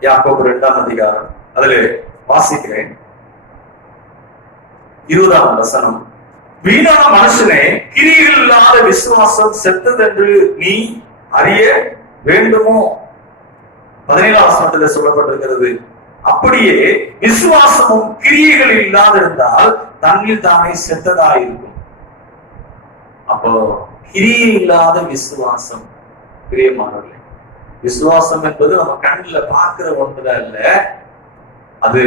யாக்கோபு 2ஆம் அதிகாரம் அதுல வாசிக்கிறேன் 20ஆம் வசனம். வீணான மனுஷனே, கிரியைகள் இல்லாத விசுவாசம் செத்ததென்று நீ அறிய வேண்டுமோ? 17ஆம் வசனத்துல சொல்லப்பட்டிருக்கிறது, அப்படியே விசுவாசமும் கிரியைகள் இல்லாதிருந்தால் தன்னில் தானே செத்ததாயிருக்கும். அப்போ கிரியை இல்லாத விசுவாசம், பிரியமானவர்களே, விசுவாசம் என்பது நம்ம கண்ணில் பார்க்கிற ஒன்று அல்ல, அது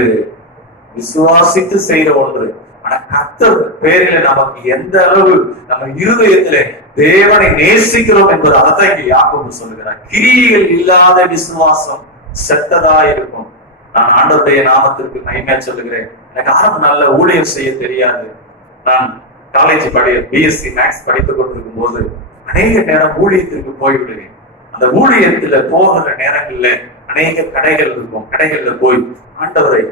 விசுவாசித்து செய்யற ஒன்று. ஆனா கர்த்தர் பேரில நமக்கு எந்த அளவு நம்ம இருதயத்திலே தேவனை நேசிக்கிறோம் என்பது அதைத்தான் இங்க யாக்கோபு சொல்லுகிறார். கிரியைகள் இல்லாத விசுவாசம் செத்ததா இருக்கும். நான் ஆண்டவருடைய நாமத்திற்கு மகிமையா சொல்லுகிறேன். எனக்கு ஆரம்ப நல்ல ஊழியம் செய்ய தெரியாது. நான் காலேஜ் பிஎஸ்சி மேக்ஸ் படித்துக் கொண்டிருக்கும் போது அநேக நேரம் ஊழியத்திற்கு போய்விடுவேன். அந்த ஊழியத்துல போகிற நேரங்கள்ல அநேக கடைகள் இருக்கும். கடைகள்ல போய் ஆண்டவரை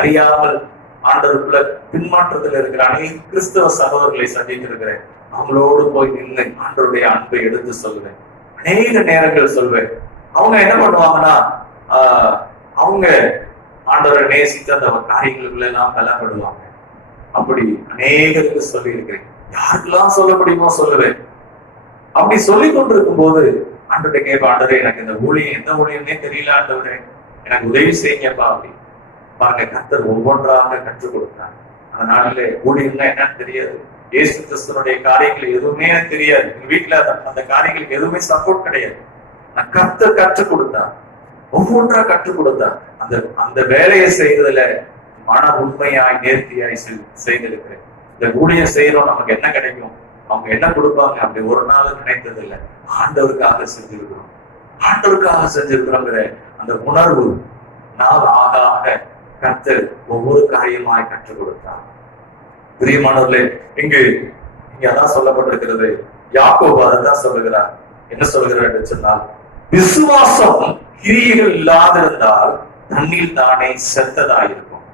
அறியாமல் ஆண்டவருக்குள்ள பின்மாற்றத்தில் இருக்கிற அநேக கிறிஸ்தவ சகோதரர்களை சந்தித்திருக்கிறேன். அவங்களோடு போய் நின்று ஆண்டவருடைய அன்பை எடுத்து சொல்லுவேன். அநேக நேரங்கள் சொல்வேன். அவங்க என்ன பண்ணுவாங்கன்னா, அவங்க ஆண்டவரை நேசித்து அந்த காரியங்களுக்குள்ள எல்லாம் பலப்படுவாங்க. அப்படி அநேகருக்கு சொல்லி இருக்கிறேன். யாருக்கெல்லாம் சொல்ல முடியுமோ சொல்லுவேன். அப்படி சொல்லி கொண்டிருக்கும் போது ஆண்டவரை கேட்ப, ஆண்டவரே எனக்கு இந்த ஊழியம் எந்த ஊழியம்னே தெரியல, ஆண்டவரே எனக்கு உதவி செய்யுங்கப்பா. அப்படி பாருங்க, கர்த்தர் ஒவ்வொன்றாக கற்றுக் கொடுத்தார். அந்த நாளிலே ஊழியம்னா என்னன்னு தெரியாது. இயேசு கிறிஸ்துவனுடைய காரியங்கள் எதுவுமே எனக்கு தெரியாது. எங்க வீட்டுல அந்த காரியங்களுக்கு எதுவுமே சப்போர்ட் கிடையாது. நான் கர்த்தர் கற்றுக் கொடுத்தார், ஒவ்வொன்றா கற்றுக் கொடுத்தார். அந்த வேலையை செய்யறதுல மன உண்மையாய் நேர்த்தியாய் செய்திருக்கிறேன். இந்த ஊழியம் செய்யறோம், நமக்கு என்ன கிடைக்கும், அவங்க என்ன கொடுப்பாங்க, அப்படி ஒரு நாள் நினைத்தது இல்லை. ஆண்டவருக்காக செஞ்சிருக்கிறோம், ஆண்டவருக்காக செஞ்சிருக்கிறோங்கிற அந்த உணர்வு நாள் ஆக ஆக கர்த்தர் ஒவ்வொரு காரியமாய் கற்றுக் கொடுத்தார். பிரியமானவர்களே, இங்கு அதான் சொல்லப்பட்டிருக்கிறது. யாக்கோபு அதான் சொல்லுகிறார். என்ன சொல்லுகிறார் என்று சொன்னால், விசுவாசம் கிரியைகள் இல்லாதிருந்தால் தன்னில் தானே செத்ததாயிருக்கும்.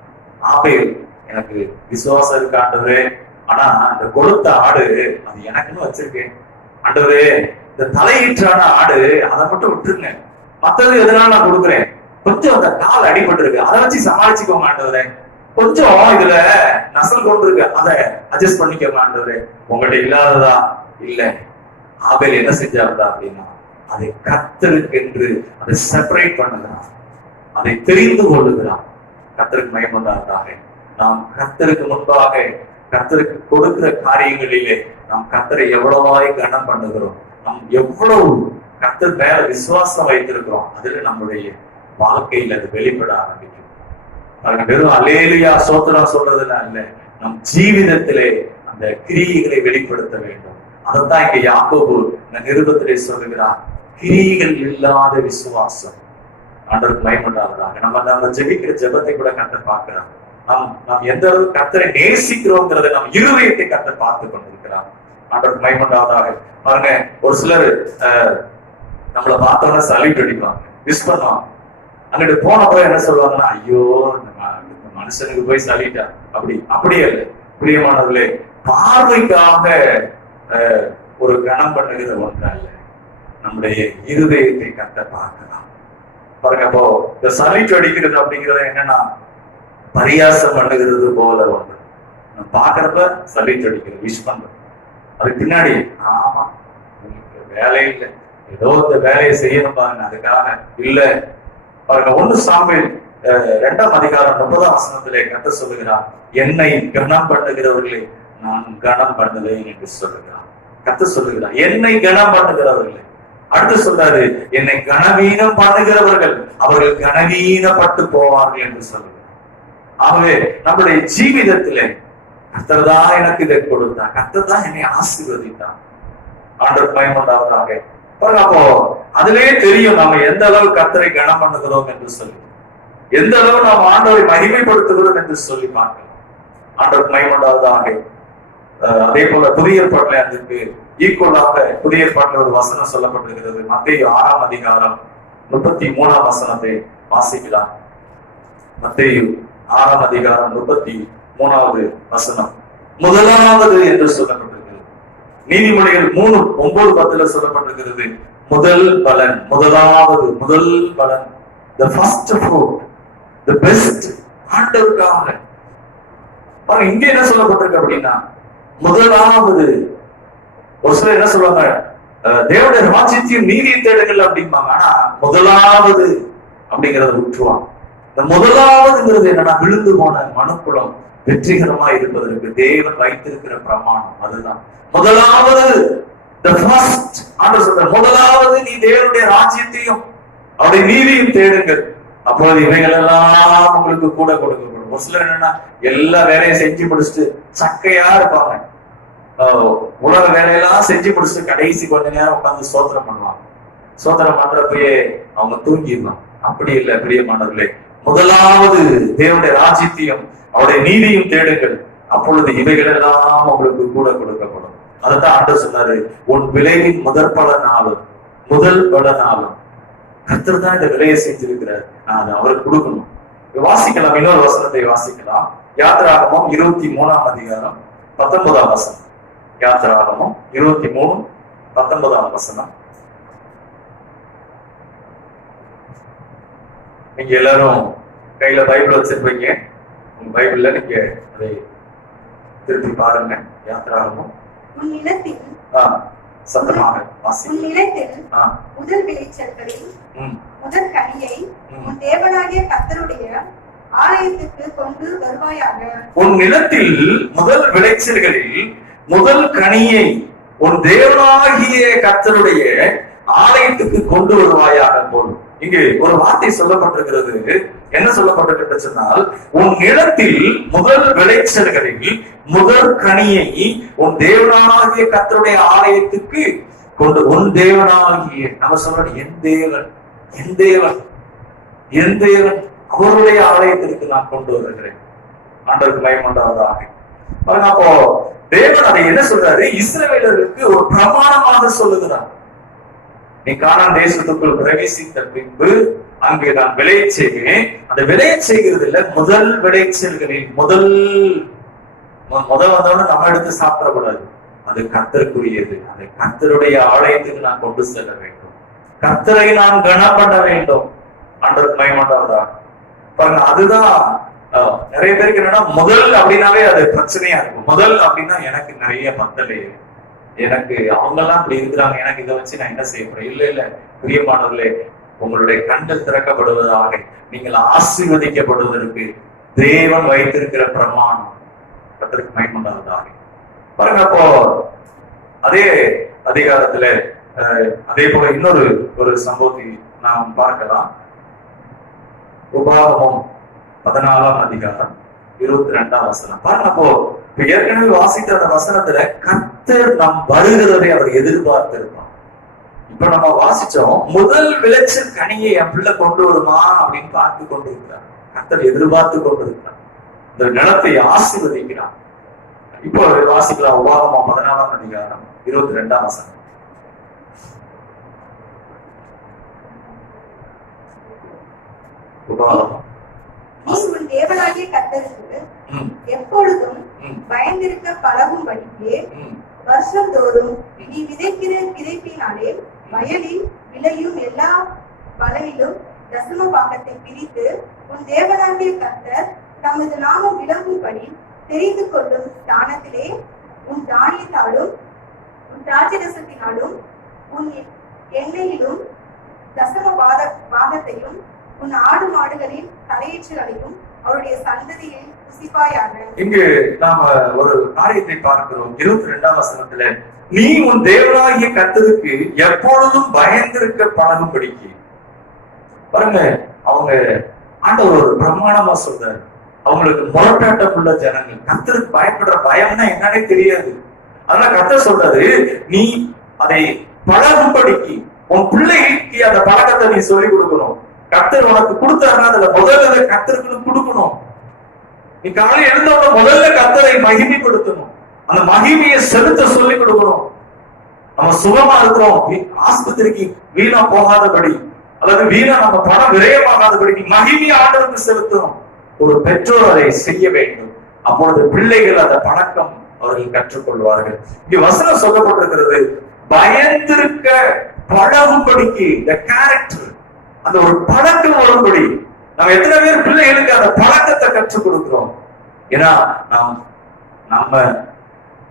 ஆபேல் எனக்கு விசுவாசம் இருக்கு ஆண்டவரே, ஆனா அந்த கொடுத்த ஆடு அது எனக்குன்னு வச்சிருக்கேன் ஆண்டவரே, இந்த தலையீற்றான ஆடு அதை மட்டும் விட்டுருங்க, மத்தது எதனால நான் கொடுக்குறேன், கொஞ்சம் அந்த கால் அடிபட்டு இருக்கு, அதை வச்சு சமாளிச்சுக்கோங்க ஆண்டவரே, கொஞ்சம் இதுல நசல் கொண்டு இருக்கு, அதை அட்ஜஸ்ட் பண்ணிக்கோங்க ஆண்டவரே, உங்கள்கிட்ட இல்லாததா இல்ல. ஆபேல் என்ன செஞ்சாருதா அப்படின்னா, அதை கர்த்தருக்கு என்று அதை செப்பரேட் பண்ணுகிறார், அதை தெரிந்து கொள்ளுகிறார். கர்த்தருக்கு மகிமையுண்டாவதாக. நாம் கர்த்தருக்கு முன்பாக கர்த்தருக்கு கொடுக்கிற காரியங்களிலே நாம் கர்த்தரை எவ்வளவாய் கனம் பண்ணுகிறோம், நாம் எவ்வளவு கர்த்தர் மேல விசுவாசம் வைத்திருக்கிறோம், அதுல நம்முடைய வாழ்க்கையில் அது வெளிப்பட ஆரம்பிக்கும். வெறும் அல்லேலூயா சோத்திரம் சொல்றதுல அல்ல, நம் ஜீவிதத்திலே அந்த கிரியைகளை வெளிப்படுத்த வேண்டும். அதைத்தான் இங்க யாக்கோபு இந்த நிருபத்திலே சொல்லுகிறார். கிரியைகள் இல்லாத விசுவாசம். ஆண்டவருக்கு மகிமையுண்டாவதாக. நம்ம ஜெபிக்கிற ஜெபத்தை கூட கர்த்தர் பார்க்கிறார். நாம் எந்த அளவு கர்த்தரை நேசிக்கிறோங்கிறத நம் இருதயத்தை கர்த்தர் பார்த்து கொண்டிருக்கிறார். ஆண்டவருக்கு மகிமையுண்டாவதாக. பாருங்க, ஒரு சிலர் நம்மளை பார்த்தோம்னா சல்யூட் அடிப்பாங்க, விஷ் பண்ணுவாங்க. அங்கிட்டு போனப்போ என்ன சொல்லுவாங்கன்னா, ஐயோ இந்த மனுஷனுக்கு போய் சல்யூட்டா, அப்படியே இல்லை. பிரியமானவர்களே, பார்வைக்காக ஒரு கனம் பண்ணுகிற ஒன்று அல்ல, நம்முடைய இருதயத்தை கர்த்தர் பார்க்கலாம். பாருங்க, அப்போ இந்த சல்யூட் அடிக்கிறது அப்படிங்கிறது என்னன்னா, பரியாசம் பண்ணுகிறது போல ஒன்று. நம்ம பாக்குறப்ப சல்யூட் அடிக்கிறது, விஷ் பண்றது, அதுக்கு பின்னாடி ஆமா வேலை இல்லை, ஏதோ இந்த வேலையை செய்யணும் பாருங்க, அதுக்காக இல்ல. பாருங்க, 1 சாமுவேல் 2ஆம் அதிகாரம் 30ஆம் வசனத்திலே கர்த்தர் சொல்லுகிறார், என்னை கனம் பண்ணுகிறவர்களே நான் கனம் பண்ணுவேன் என்று சொல்லுகிறார். கர்த்தர் சொல்லுகிறார், என்னை கனம் பண்ணுகிறவர்களே. அடுத்து சொல்றாரு, என்னை கனவீனம் பண்ணுகிறவர்கள் அவர்கள் கனவீனப்பட்டு போவார்கள் என்று சொல்லுகிறார். ஆகவே நம்முடைய ஜீவிதத்திலே கர்த்தர் தான் எனக்கு இதை கொடுத்தார், கர்த்தர் தான் என்னை ஆசீர்வதித்தார். ஆண்டவர் மகிமையுண்டாவதாக. அப்போ அதுவே தெரியும் நம்ம எந்த அளவு கர்த்தரை கனம் பண்ணுகிறோம் என்று சொல்லி, எந்த அளவு நாம் ஆண்டவரை மகிமைப்படுத்துகிறோம் என்று சொல்லி பார்க்கலாம். ஆண்டவர் மகிமையுண்டாவதாக. அதே போல புதிய ஏற்பாட்டிலே அதுக்கு ஈக்குவலாக புதிய ஏற்பாட்டில் ஒரு வசனம் சொல்லப்பட்டிருக்கிறது. மத்தேயு 6ஆம் அதிகாரம் 33ஆம் வசனத்தை வாசிக்கலாம். மத்தேயு 6ஆம் அதிகாரம் 33வது வசனம். முதலாவது என்று சொல்லப்பட்டிருக்கிறது. நீதிமொழிகள் 3:9-10 சொல்லப்பட்டிருக்கிறது. முதல் பலன், முதலாவது, முதல் பலன், the first fruit, the best. ஆண்டவருக்காக இங்க என்ன சொல்லப்பட்டிருக்கு அப்படின்னா முதலாவது. ஒரு சிலர் என்ன சொல்லுவாங்க, தேவனுடைய ராஜ்யத்தையும் நீதியை தேடுங்கள் அப்படிம்பாங்க. ஆனா முதலாவது அப்படிங்கறத விட்டுருவாங்க. இந்த முதலாவதுங்கிறது என்னன்னா, விழுந்து போன மனுக்குலம் வெற்றிகரமா இருப்பதற்கு தேவன் வைத்திருக்கிற பிரமாணம். அதுதான் முதலாவது. முதலாவது நீ தேவனுடைய ராஜ்யத்தையும் அவருடைய நீதியும் தேடுங்கள், அப்போது இவைகள் எல்லாம் உங்களுக்கு கூட கொடுக்கப்படும். ஒரு சிலர் என்னன்னா எல்லா வேலையும் செஞ்சு முடிச்சுட்டு சக்கையா இருப்பாங்க. உலக வேலையெல்லாம் செஞ்சு முடிச்சுட்டு கடைசி கொஞ்ச நேரம் உட்கார்ந்து சோத்திரம் பண்ணுவாங்க. சோத்திரம் பண்றப்பயே அவங்க தூங்கிடலாம். அப்படி இல்லை பிரியமானவர்களே. முதலாவது தேவனுடைய ராஜ்யத்தையும் அவருடைய நீதியும் தேடுங்கள், அப்பொழுது இவைகள் எல்லாம் உங்களுக்கு கூட கொடுக்கப்படும். அதுதான் ஆண்டவர் சொன்னாரு, உன் விளைவின் முதல் பலனாலும் கர்த்தர் தான் இந்த விலையை செஞ்சிருக்கிறார், நான் அதை அவருக்கு கொடுக்கணும். வாசிக்கலாம், இன்னொரு வசனத்தை வாசிக்கலாம். யாத்திராகமம் 23ஆம் அதிகாரம் 19ஆம் வசனம். யாத்திராகமம் 23:19 வசனம். நீங்க எல்லாரும் கையில பைபிள் வச்சிருப்பீங்க. உங்க பைபிள்ல நீங்க அதை திருப்பி பாருங்க. யாத்திராகமம் சத்தமாக வாசி. முதல் விளைச்சல்களில் முதல் கனியை உன் தேவனாகிய கர்த்தருடைய ஆலயத்துக்கு கொண்டு வருவாயாக. உன் நிலத்தில் முதல் விளைச்சல்களில் முதல் கனியை உன் தேவனாகிய கர்த்தருடைய ஆலயத்துக்கு கொண்டு வருவாயாக. போதும். இங்கு ஒரு வார்த்தை சொல்லப்பட்டிருக்கிறது. என்ன சொல்லப்பட்டிருக்கிறது சொன்னால், உன் நிலத்தில் முதல் விளைச்சல்களில் முதல் கனியை உன் தேவனாகிய கர்த்தருடைய ஆலயத்துக்கு கொண்டு. உன் தேவனாகிய, நம்ம சொல்ற என் தேவன், என் தேவன், என் தேவன், அவருடைய ஆலயத்திற்கு நான் கொண்டு வருகிறேன். ஆண்டவருக்கு பயமுண்டாவதாக. அப்போ தேவன் அதை என்ன சொல்றாரு, இஸ்ரவேலருக்கு ஒரு பிரமாணமாக சொல்லுகிறார். நீ கானான் தேசத்துக்குள் பிரவேசித்த பின்பு அங்கே நான் விளைய செய்வேன். அந்த விளைய செய்கிறதுல முதல் விளைச்சல்களில் முதல் வந்தோன்னு நம்ம எடுத்து சாப்பிடக்கூடாது. அது கர்த்தருக்குரியது. அதை கர்த்தருடைய ஆலயத்துக்கு நான் கொண்டு செல்ல வேண்டும். கர்த்தரை நான் கனப்பட வேண்டும். ஆண்டவருக்கு பயமாட்டாதா பாருங்க. அதுதான் நிறைய பேருக்கு என்னன்னா, முதல் அப்படின்னாவே அது பிரச்சனையா இருக்கும். முதல் அப்படின்னா எனக்கு நிறைய பத்தலை, எனக்கு அவங்க எல்லாம் இப்படி இருக்கிறாங்க, எனக்கு இதை வச்சு நான் என்ன செய்ய போறேன். இல்ல பிரியமானவர்களே, உங்களுடைய கண்கள் திறக்கப்படுவதாக, நீங்கள் ஆசீர்வதிக்கப்படுவதற்கு தேவன் வைத்திருக்கிற பிரமாணம் கர்த்தருக்கு பயமுண்டாவதாக. பாருங்க. அப்போ அதே அதிகாரத்துல அதே போல ஒரு சம்பவத்தை நாம் பார்க்கலாம். உபாகமம் 14ஆம் அதிகாரம் 22ஆம் வசனம். பாருங்க. அப்போ ஏற்கனவே வாசித்த அந்த வசனத்துல கர்த்தர் நம் வருகிறதை அவர் எதிர்பார்த்திருப்பார். இப்ப நம்ம வாசிச்சோம், முதல் விளைச்சல் கனியை என் பிள்ளை கொண்டு வருமா அப்படின்னு பார்த்து கொண்டிருக்கிறார். கர்த்தர் எதிர்பார்த்து கொண்டிருக்கிறார். இந்த நிலத்தை ஆசீர்வதிக்கிறார். இப்போ வாசிக்கலாம். உபாகமம் 14ஆம் அதிகாரம் 22ஆம் வசனம். உபாகமம். உன் தேவனாகிய கர்த்தருக்கு எப்பொழுதும் பயந்திருக்க பழகும்படிக்கு வருஷந்தோறும் நீ விதைக்கிற விதைப்பினாலே வயலில் விளையும் எல்லா பலனிலும் தசம பாகத்தை பிரித்து உன் தேவனாகிய கர்த்தர் தமது நாமம் விளங்கும்படி தெரிந்து கொள்ளும் ஸ்தானத்திலே உன் தானியத்தாலும் உன் திராட்சரசத்தினாலும் உன் எண்ணெயிலும் தசம பாகத்தையும் உன் ஆடு மாடுகளின் தலையீற்றுகளையும் அவருடைய சந்ததியில் புசிப்பாயாக. இங்கு நாம ஒரு காரியத்தை பார்க்கிறோம். 22ஆம் வசனத்துல, நீ உன் தேவனாகிய கர்த்தருக்கு எப்பொழுதும் பயந்திருக்க பழகும்படிக்கு. பாருங்க, அவங்க ஆண்டவர் ஒரு பிரமாணமா சொல்றாரு. அவங்களுக்கு முரட்டாட்டம் உள்ள ஜனங்கள், கர்த்தருக்கு பயப்படுற பயம்னா என்னன்னே தெரியாது. அதனால கர்த்தர் சொல்றாரு, நீ அதை பழகும்படிக்கு உன் பிள்ளைக்கு அந்த பழக்கத்தை நீ சொல்லிக் கொடுக்கணும். கர்த்தர் உனக்கு கொடுத்தாருன்னா அதுல முதல்ல கர்த்தருக்கு கொடுக்கணும். நீ காலையில் எழுந்தவங்க முதல்ல கர்த்தரை மகிமைப்படுத்தணும். அந்த மகிமையை செலுத்த சொல்லிக் கொடுக்கணும். நம்ம சுகமா இருக்கிறோம், ஆஸ்பத்திரிக்கு வீணா போகாதபடி, அல்லது வீணா நம்ம பணம் விரயமாகாதபடி மகிமையை ஆண்டவருக்கு செலுத்தணும். ஒரு பெற்றோர் அதை செய்ய வேண்டும். அப்பொழுது பிள்ளைகள் அந்த பழக்கம் அவர்கள் கற்றுக்கொள்வார்கள். இங்க வசனம் சொல்லப்பட்டிருக்கிறது, பயந்திருக்க பழகும்படிக்கு, இந்த கேரக்டர், அந்த ஒரு பழக்கம் வரும்படி. நம்ம எத்தனை பேர் பிள்ளைகளுக்கு அந்த பழக்கத்தை கற்றுக் கொடுக்கிறோம்? ஏன்னா நம்ம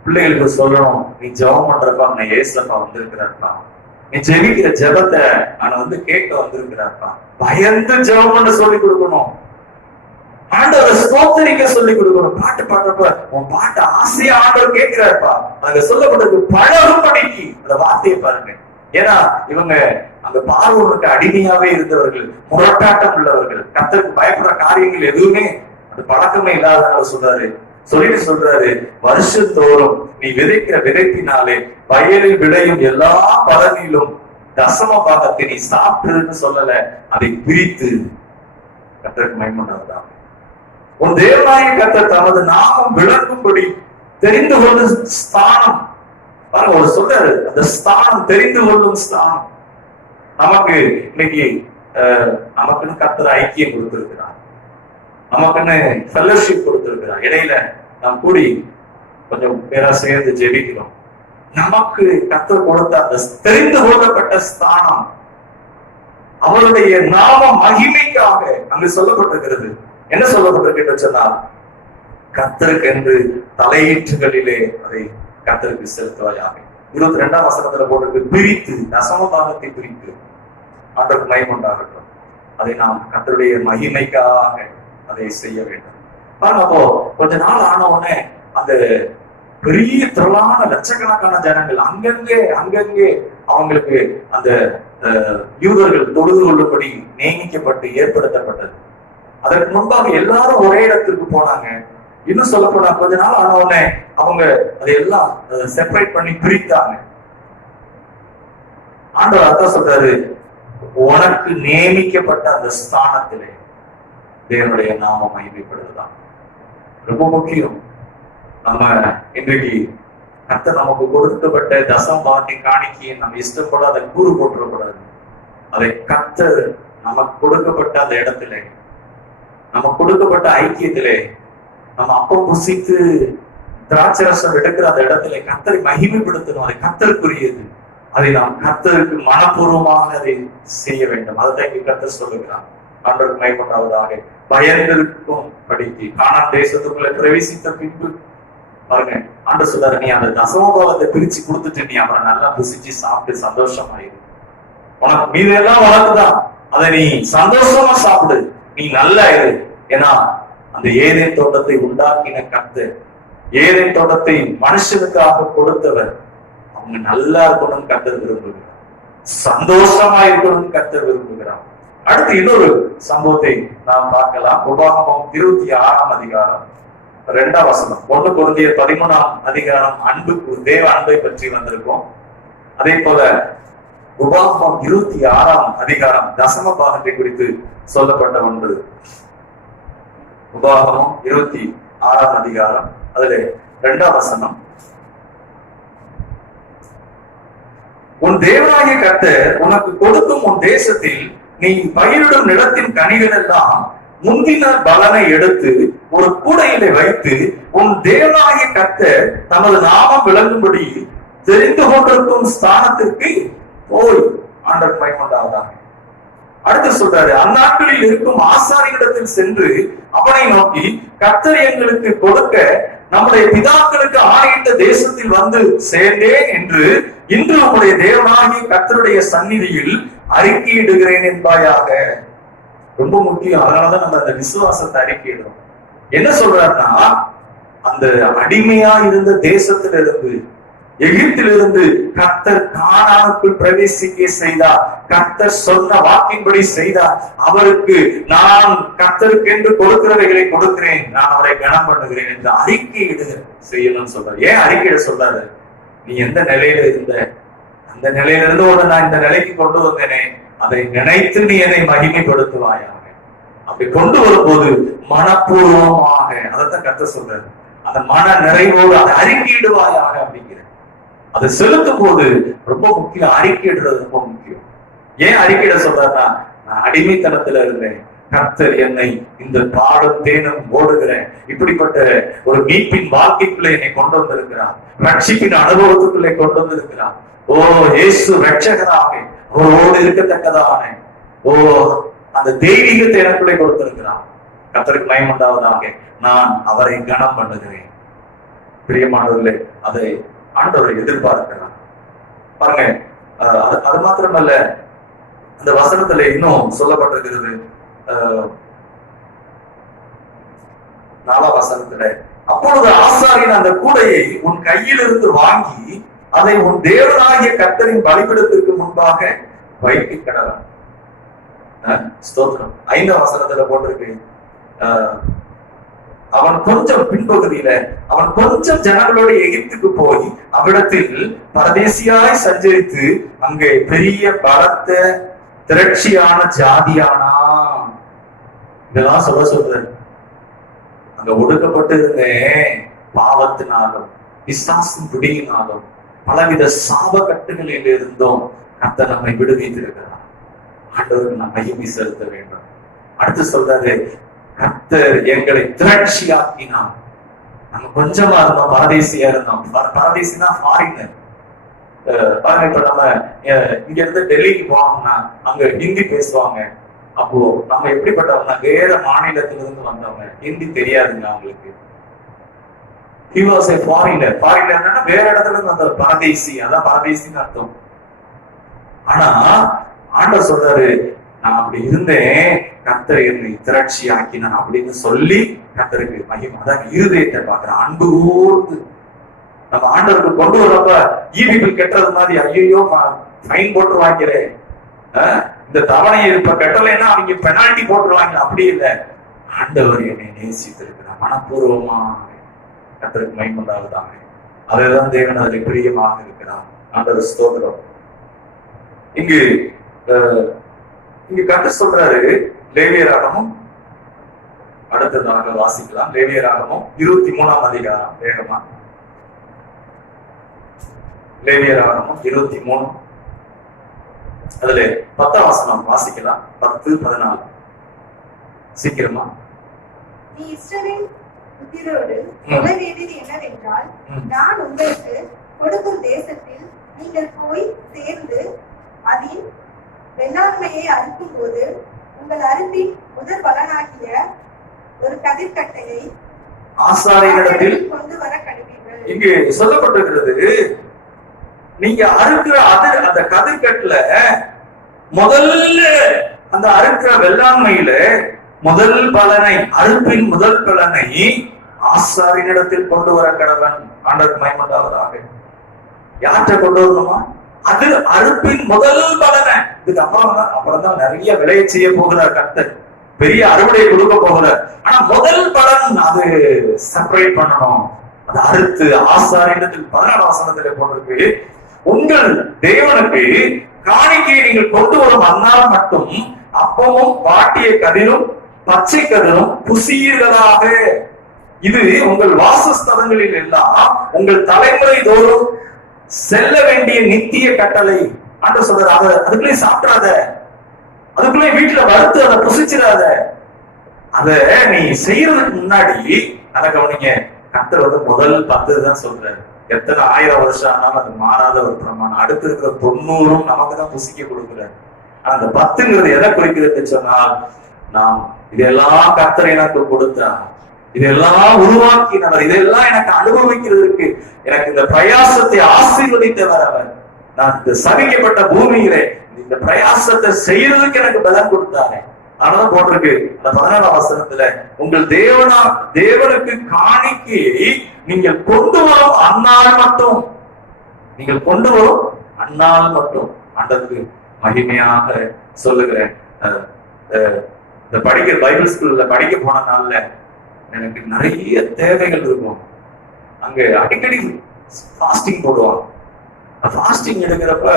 பிள்ளைகளுக்கு சொல்லணும், நீ ஜெபம் பண்றப்பா நான் ஏசப்பா வந்திருக்கிறாப்பா, நீ ஜெபிக்கிற ஜெபத்தை நான் கேட்க வந்திருக்கிறாப்பா, பயந்து ஜெபம் பண்ண சொல்லி கொடுக்கணும். ஆண்டவரை ஸ்தோத்திரிக்க சொல்லி கொடுக்கணும். பாட்டு பாடுறப்ப உன் பாட்டு ஆசையா ஆண்டவர் கேட்கிறாருப்பா. அங்க சொல்லப்பட்டது பழகும்படிக்கு. அந்த வார்த்தையை பாருங்க. ஏன்னா இவங்க அந்த பார்வோனுக்கு அடிமையாவே இருந்தவர்கள், முரட்டாட்டம் உள்ளவர்கள், கர்த்தருக்கு பயப்படுற காரியங்கள் எதுவுமே அந்த பழக்கமே இல்லாதவங்க சொல்றாரு, வருஷத்தோறும் நீ விதைக்கிற விதைப்பினாலே வயலில் விளையும் எல்லா பலனிலும் தசம பாகத்தை நீ சாப்பிடுன்னு சொல்லல, அதை பிரித்து கர்த்தருக்கு மகிமையுண்டாவதாக. உன் தேவனாகிய கர்த்தர் தமது நாமம் விளங்கும்படி தெரிந்து கொள்ளும் ஸ்தானம். பாருங்க, ஒரு சொல்றாரு, அந்த ஸ்தானம், தெரிந்து கொள்ளும் ஸ்தானம். நமக்கு இன்னைக்கு நமக்குன்னு கர்த்தர் ஐக்கியம் கொடுத்திருக்கிறார், நமக்குன்னு ஃபெல்லோஷிப் கொடுத்திருக்கிறார். இடையில நாம் கூடி கொஞ்சம் பேரா சேர்ந்து ஜெபிக்கிறோம். நமக்கு கர்த்தர் கொடுத்த அந்த தெரிந்து கொள்ளப்பட்ட ஸ்தானம், அவருடைய நாம மகிமைக்காக அங்கு சொல்லப்பட்டிருக்கிறது. என்ன சொல்லப்பட்டிருக்கு சொன்னால், கர்த்தருக்கு என்று தலையீற்றுகளிலே அதை கர்த்தருக்கு செலுத்துவாயாக. 22ஆம் வசனத்துல போட்டிருக்கு, பிரித்து தசம பாகத்தை பிரித்து ஆண்டவருக்கு மகிமையுண்டாகட்டும். அதை நாம் கர்த்தருடைய மகிமைக்காக அதை செய்ய வேண்டும். அப்போ கொஞ்ச நாள் ஆன உடனே அந்த பெரிய திரளான லட்சக்கணக்கான ஜனங்கள் அங்கங்கே அவங்களுக்கு அந்த யூதர்கள் தொழுது கொள்ளும்படி நியமிக்கப்பட்டு ஏற்படுத்தப்பட்டது. அதற்கு முன்பாக எல்லாரும் ஒரே இடத்துக்கு போனாங்க. இன்னும் சொல்ல போனா கொஞ்ச நாள் ஆன உடனே அவங்க அதையெல்லாம் செப்பரேட் பண்ணி பிரித்தாங்க. ஆண்டவர் அதான் சொல்றாரு, உனக்கு நியமிக்கப்பட்ட அந்த ஸ்தானத்திலே தேவனுடைய நாம மகிமைப்படுவதுதான் ரொம்ப முக்கியம். நம்ம இன்றைக்கு கர்த்தர் நமக்கு கொடுக்கப்பட்ட தசம் பாகத்தை காணிக்கையை நம்ம இஷ்டப்பட அதை கூறு போட்டுறக்கூடாது. அதை கர்த்தர் நமக்கு கொடுக்கப்பட்ட அந்த இடத்திலே, நம்ம கொடுக்கப்பட்ட ஐக்கியத்திலே, நம்ம அப்பம் புசித்து திராட்சரசம் எடுக்கிற அந்த இடத்திலே கர்த்தரை மகிமைப்படுத்தணும். அதை கர்த்தருக்குரியது. அதை நாம் கர்த்தருக்கு மனப்பூர்வமாக அதை செய்ய வேண்டும். அதை கர்த்தர் சொல்லுகிறான். ஆண்டவருக்கு மகிமையுண்டாவதாக. பயந்திருக்கும் படிக்கு கானான் தேசத்துக்குள்ள பிரவேசித்த பின்பு பாருங்க, ஆண்டவர் சொல்றாரு, நீ அந்த தசமபாகத்தை பிரிச்சு கொடுத்துட்டு நீ அப்புறம் நல்லா புசிச்சு சாப்பிட்டு சந்தோஷமாயிரு. உனக்கு மீதெல்லாம் உனக்குதான், அதை நீ சந்தோஷமா சாப்பிடு, நீ நல்லா இரு. ஏன்னா அந்த ஏதேன் தோட்டத்தை உண்டாக்கின கர்த்தர், ஏதேன் தோட்டத்தை மனுஷனுக்காக கொடுத்தவர், அவங்க நல்லா இருக்கணும்னு கர்த்தர் விரும்புகிறார், சந்தோஷமா இருக்கணும்னு கர்த்தர் விரும்புகிறார். அடுத்து இன்னொரு சம்பவத்தை நாம் பார்க்கலாம். உபாகமம் 26ஆம் அதிகாரம் 2ஆம் வசனம். 1 கொரிந்தியர் 13ஆம் அதிகாரம் தேவ அன்பை பற்றி வந்திருக்கோம். அதே போல உபாகமம் 26ஆம் அதிகாரம் தசம பாகத்தை குறித்து சொல்லப்பட்ட ஒன்று. உபாகமம் 26ஆம் அதிகாரம் அதுல 2ஆம் வசனம். உன் தேவனாகிய கர்த்தர் உனக்கு கொடுக்கும் உன் தேசத்தில் நீ பயிரிடும் நிலத்தின் கனிகள் எல்லாம் முந்தின பலனை எடுத்து ஒரு கூடையிலே வைத்து உன் தேவனாகிய கர்த்தர் தமது நாமம் விளங்கும்படி தெரிந்து கொண்டிருக்கும் ஸ்தானத்திற்கு போய் ஆண்டவர் மகிமையுண்டாவதாக. அடுத்து சொல்றாரு, அந்நாட்களில் இருக்கும் ஆசாரியிடத்தில் சென்று அவனை நோக்கி, கர்த்தர் எங்களுக்கு கொடுக்க நம்முடைய பிதாக்களுக்கு ஆணையிட்ட தேசத்தில் வந்து சேர்ந்தேன் என்று இன்று நம்முடைய தேவனாகிய கர்த்தருடைய சந்நிதியில் அறிக்கையிடுகிறேன் என்பாயாக. ரொம்ப முக்கியம். அதனாலதான் நம்ம அந்த விசுவாசத்தை அறிக்கையிடுறோம். என்ன சொல்றாருன்னா, அந்த அடிமையா இருந்த தேசத்திலிருந்து, எகிப்திலிருந்து கர்த்தர் கானானுக்குள் பிரவேசிக்க செய்தார். கர்த்தர் சொன்ன வாக்கின்படி செய்தார். அவருக்கு நான் கர்த்தருக்கு என்று கொடுக்கிறவைகளை கொடுக்கிறேன், நான் அவரை கனம் பண்ணுகிறேன் என்று அறிக்கையிடு செய்யணும்னு சொல்றாரு. ஏன் அறிக்கையிட சொல்றாரு? நீ எந்த நிலையில இருந்த, அந்த நிலையிலிருந்து உடனே நான் இந்த நிலைக்கு கொண்டு வந்தேனே, அதை நினைத்து நீ என்னை மகிமைப்படுத்துவாயாக. அப்படி கொண்டு வரும்போது மனப்பூர்வமாக, அதைத்தான் கர்த்தர் சொல்றாரு, அந்த மன நிறைவோடு அதை அறிக்கையிடுவாயாக அப்படிங்கிற. அதை செலுத்தும் போது ரொம்ப முக்கியம், அறிக்கையிடுறது ரொம்ப முக்கியம். ஏன் அறிக்கையிட சொல்றாருன்னா, நான் அடிமைத்தனத்துல இருந்தேன், கர்த்தர் என்னை இந்த பாடும் தேனும் ஓடுகிற இப்படிப்பட்ட ஒரு மீட்பின் வாழ்க்கைக்குள்ள என்னை கொண்டு வந்திருக்கிறார். ரட்சிப்பின் அனுபவத்துக்குள்ளே கொண்டு வந்திருக்கிறார். ஓ இயேசு ரட்சகராக அவரோடு இருக்கத்தக்கதான ஓ அந்த தெய்வீகத்தை எனக்குள்ளே கொடுத்திருக்கிறார். கர்த்தருக்கு மகிமை உண்டாவதாக. நான் அவரை கனம் பண்ணுகிறேன். பிரியமானவர்களே, அதை ஆண்டவரை எதிர்பார்க்கிறார். பாருங்க, அது மாத்திரமல்ல, அந்த வசனத்துல இன்னும் சொல்லப்பட்டிருக்கிறது. 4ஆம் வசனத்துல, அப்பொழுது ஆசாரியன் அந்த கூடையை உன் கையிலிருந்து வாங்கி அதை உன் தேவனாகிய கர்த்தரின் பலிபீடத்திற்கு முன்பாக வைத்து கடலாம். ஸ்தோத்திரம். 5ஆம் வசனத்துல போட்டிருக்கு, அவன் கொஞ்சம் பின்பகுதியில அவன் கொஞ்சம் ஜனங்களோட எகிப்துக்கு போய் அவ்விடத்தில் பரதேசியாய் சஞ்சரித்து அங்கே பெரிய பலத்த திரட்சியான ஜாதியானா. இதெல்லாம் சொல்றது, அங்க ஒடுக்கப்பட்டு இருந்தேன் பாவத்தினாலும் பிசாசின் பிடியினாலும் பலவித சாப கட்டுகளில் இருந்தோம் கர்த்தர் நம்மை விடுவித்திருக்கிறார். ஆண்டவருக்கு நாம் மகிமை செலுத்த வேண்டும். அடுத்து சொல்றாரு, கர்த்தர் எங்களை திரட்சியாக்கினார். நம்ம கொஞ்சமா இருந்தோம், பரதேசியா இருந்தோம். பரதேசினா ஃபாரினர். பாருங்க, இப்ப நம்ம இங்க இருந்து டெல்லிக்கு போனோம்னா அங்க ஹிந்தி பேசுவாங்க. அப்போ நம்ம எப்படிப்பட்டவங்க, வேற மாநிலத்திலிருந்து வந்தவங்க, ஹிந்தி தெரியாதுங்க அவங்களுக்கு. He was a foreigner. Foreigner வேற இடத்துல இருந்து வந்த பரதேசி, அதான் பரதேசின்னு அர்த்தம். ஆனா ஆண்டவர் சொல்றாரு, நான் அப்படி இருந்தேன், கர்த்தர் என்னை திரட்சி ஆக்கினான் அப்படின்னு சொல்லி கர்த்தருக்கு மகிமை. அதான் இருதயத்தை பார்க்கிற அன்பு ஊர்ந்து நம்ம ஆண்டவருக்கு கொண்டு வரப்ப ஈபிபிள் கெட்டது மாதிரி ஐயோ ஃபைன் போட்டுருவாங்களே, இந்த தவணையை இப்ப கட்டலைன்னா அவங்க பெனால்டி போட்டுருவாங்க. அப்படி இல்லை, ஆண்டவர் என்னை நேசித்திருக்கிறார். மனப்பூர்வமா கர்த்தருக்கு மகிமை உண்டாவதாக. அதுதான் தேவன் அதில் பிரியமாக இருக்கிறார். ஆண்டவர் ஸ்தோத்திரம். இங்கு கர்த்தர் சொல்றாரு, லேவியராகமும் அடுத்ததாக வாசிக்கலாம். லேவியராகமும் 23ஆம் அதிகாரம், வேகமா லேவியராகமும் 23 அதுல 10ஆம் வசனம் வாசிக்கலாம். 10, 14 சீக்கிரமா. நீ இஸ்ரவேல் புத்திரரோடு சொல்ல வேண்டியது என்னவென்றால், நான் உங்களுக்கு கொடுக்கும் தேசத்தில் நீங்கள் போய் சேர்ந்து அதின் வெள்ளாண்மையை அறுக்கும் போது உங்கள் அறுப்பின் முதல் பலனாகிய ஒரு கதிர்கட்டையை ஆசாரியனிடத்தில் கொண்டு வர கடுவீர்கள். இங்கு சொல்லப்பட்டிருக்கிறது, நீங்க அறுக்கிற அந்த கதிர்கட்டுல முதல்ல அந்த அறுக்கிற வெள்ளாண்மையில முதல் பலனை, அறுப்பின் முதல் பலனை ஆசாரியனிடத்தில் கொண்டு வர கடவன். ஆண்டவர் மகிமை உண்டாவதாக. யார்கிட்ட கொண்டு வரணுமா? அது அறுப்பின் முதல் பலனை. இதுக்கு அப்புறம் தான் நிறைய விளைய செய்ய போகிறார் கர்த்தர், பெரிய அறுவடையை கொடுக்க போகிறார். ஆனா முதல் பலன் அது செப்பரேட் பண்ணணும். அது அறுத்து ஆசாரியனிடத்தில் 14ஆம் வசனத்திலே போட்டிருக்கு, உங்கள் தேவனுக்கு காணிக்கையை நீங்கள் கொண்டு வரும் அந்நாள் மட்டும் அப்பமும் வாட்டிய கதிரும் பச்சை கதிரும் புசியீர்களாக. இது உங்கள் வாசஸ்தலங்களில் எல்லாம் உங்கள் தலைமுறை தோறும் செல்ல வேண்டிய நித்திய கட்டளை. ஆண்டவர் சொல்றாரு, அதுக்குள்ளே சாப்பிடாத, அதுக்குள்ளே வீட்டுல வறுத்து அதை புசிச்சிடாத. அத நீ செய்யறதுக்கு முன்னாடி அதை கவனிங்க. கர்த்தர் முதல் 10 தான் சொல்றாரு. எத்தனை 1000 வருஷம் ஆனாலும் அது மாறாத ஒரு பிரமாணம். அடுத்து இருக்கிற 90 நமக்கு தான் புசிக்க கொடுக்கிறார். அந்த 10ங்கிறது எதை குறிக்கிறது சொன்னால், நாம் இதெல்லாம் கர்த்தர் எனக்கு கொடுத்தார், இதெல்லாம் உருவாக்கினவர், இதெல்லாம் எனக்கு அனுபவிக்கிறதுக்கு எனக்கு இந்த பிரயாசத்தை ஆசீர்வதித்தவர் அவர். நான் இந்த சபிக்கப்பட்ட பூமியிலே இந்த பிரயாசத்தை செய்யறதுக்கு எனக்கு பலன் கொடுத்தாரு. அதனால போட்டிருக்கு அந்த 14ஆம் வசனத்துல, உங்கள் தேவனுக்கு காணிக்கையை நீங்கள் கொண்டு வரும் அந்நாள் மட்டும், நீங்கள் கொண்டு வரும் அந்நாள் மட்டும். ஆண்டவருக்கு மகிமையாக சொல்லுகிறேன். இந்த படிக்கிற பைபிள் ஸ்கூல்ல படிக்க போன நாள்ல எனக்கு நிறைய தேவைகள் இருக்கும். அங்க அடிக்கடி ஃபாஸ்டிங் போடுவாங்க. ஃபாஸ்டிங் எடுக்கிறப்ப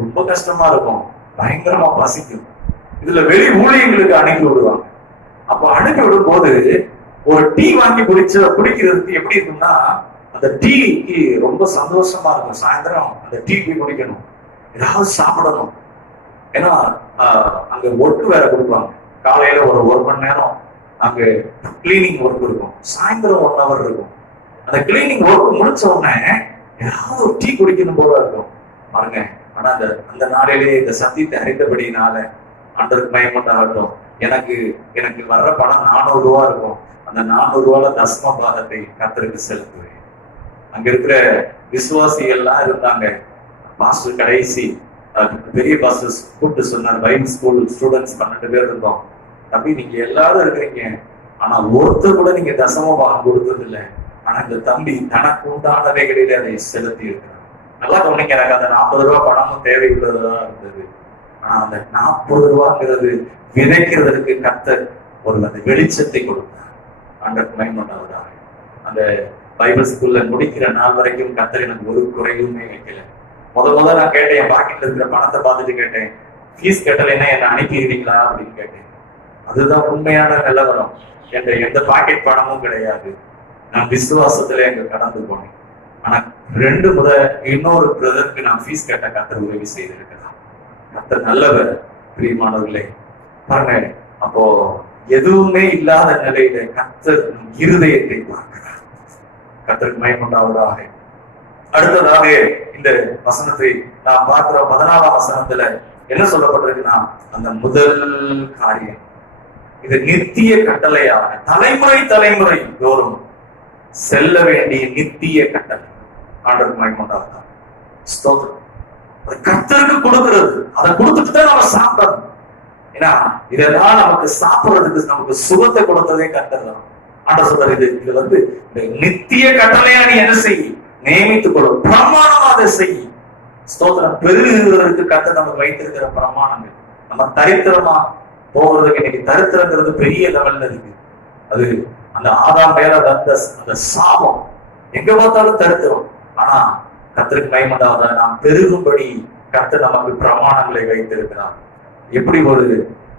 ரொம்ப கஷ்டமா இருக்கும், பயங்கரமா பசிக்கும். இதுல வெளி ஊழியர்களுக்கு அனுப்பி விடுவாங்க. அப்ப அனுப்பி விடும் போது ஒரு டீ வாங்கி குடிக்கிறதுக்கு எப்படி இருக்கும்னா, அந்த டீக்கு ரொம்ப சந்தோஷமா இருக்கும். சாயந்தரம் அந்த டீ போய் குடிக்கணும், ஏதாவது சாப்பிடணும். ஏன்னா அங்க ஒட்டு வேற கொடுப்பாங்க. காலையில ஒரு மணி நேரம் அங்க கிளீனிங் ஒர்க் இருக்கும், சாயந்தரம் 1 hour இருக்கும். அந்த கிளீனிங் ஒர்க் முடிச்ச உடனே ஏதாவது ஒரு டீ குடிக்கணும் போல இருக்கும் பாருங்க. ஆனா அந்த நாளிலே இந்த சத்தியத்தை அறிந்தபடினால ஆண்டவருக்கு மகிமையுண்டாகட்டும். எனக்கு வர்ற பணம் 400 ரூபா இருக்கும். அந்த 400 ரூபால தசம பாகத்தை கர்த்தருக்கு செலுத்துவேன். அங்க இருக்கிற விசுவாசிகள் எல்லாம் இருந்தாங்க. மாஸ்டர் கடைசி பெரிய பாஸ்டர் கூப்பிட்டு சொன்னார், பைபிள் ஸ்கூல் ஸ்டூடெண்ட்ஸ் 12 பேர் இருந்தோம். தம்பி நீங்க எல்லாரும் இருக்கிறீங்க, ஆனா ஒருத்தர் கூட நீங்க தசம பாகம் கொடுத்தது இல்லை. ஆனா இந்த தம்பி தனக்கு உண்டானவைகளிலே அதை செலுத்தி இருக்கிறார். நல்லா கவனிங்க, எனக்கு அந்த 40 ரூபாய் பணமும் தேவையுள்ளதா இருந்தது. ஆனா அந்த 40 ரூபாங்கிறது விதைக்கிறதுக்கு கர்த்தர் அந்த வெளிச்சத்தை கொடுத்தார். ஆண்டவருக்கு மகிமையுண்டாவதாக. அந்த பைபிள் ஸ்கூல்ல முடிக்கிற நாள் வரைக்கும் கர்த்தர் எனக்கு ஒரு குறையுமே வைக்கல. முதல்ல நான் கேட்டேன், என் பாக்கெட்ல இருக்கிற பணத்தை பார்த்துட்டு கேட்டேன், ஃபீஸ் கட்டலைன்னா என்ன அனுப்பிடுவீங்களா அப்படின்னு கேட்டேன். அதுதான் உண்மையான நிலவரம். எந்த பாக்கெட் பணமும் கிடையாது. நான் விசுவாசத்துல எங்க கடந்து போனேன். ஆனா 2 முத இன்னொரு பிரதருக்கு நான் ஃபீஸ் கட்ட கர்த்தர் உதவி செய்திருக்கிறார். கர்த்தர் நல்லவர். பிரியமானவர்களே பாருங்க, அப்போ எதுவுமே இல்லாத நிலையில கர்த்தர் இருதயத்தை பார்க்கிறார். கர்த்தருக்கு மகிமையுண்டாவதாக. அடுத்ததாக இந்த வசனத்தை நான் பார்க்கிறோம். 14ஆம் வசனத்துல என்ன சொல்லப்பட்டிருக்குன்னா, அந்த முதல் காரியம் இது நித்திய கட்டளையாக தலைமுறை தோறும் செல்ல வேண்டிய நித்திய கட்டளை. ஆண்டவருக்கு மகிமையுண்டாவதாக. ஸ்தோத்திரம். கர்த்தருக்கு கொடுக்கிறது, அதை கொடுத்துட்டு தான் நம்ம சாப்பிடணும். ஏன்னா இதெல்லாம் நமக்கு சாப்பிடுறதுக்கு நமக்கு சுகத்தை கொடுத்ததே கர்த்தர் தான். ஆண்டவர் சொல்றாரு, இது இந்த நித்திய கட்டளையா நீ என்ன செய், நியமித்துக் கொள்ளும், பிரமாணமா அதை செய். ஸ்தோத்திரம். பெருகிறதுக்கு கர்த்தர் நமக்கு வைத்திருக்கிற பிரமாணங்கள். நம்ம தரித்திரமா போகிறதுக்கு இன்னைக்கு தரித்திரங்கிறது பெரிய லெவல்ல இருக்கு. அது அந்த ஆதாம் மேல வந்த அந்த சாபம், எங்க பார்த்தாலும் தரித்திரம். ஆனா கர்த்தருக்கு மகிமையுண்டாவதாக. நாம் பெருகும்படி கர்த்தர் நமக்கு பிரமாணங்களை வைத்திருக்கிறார். எப்படி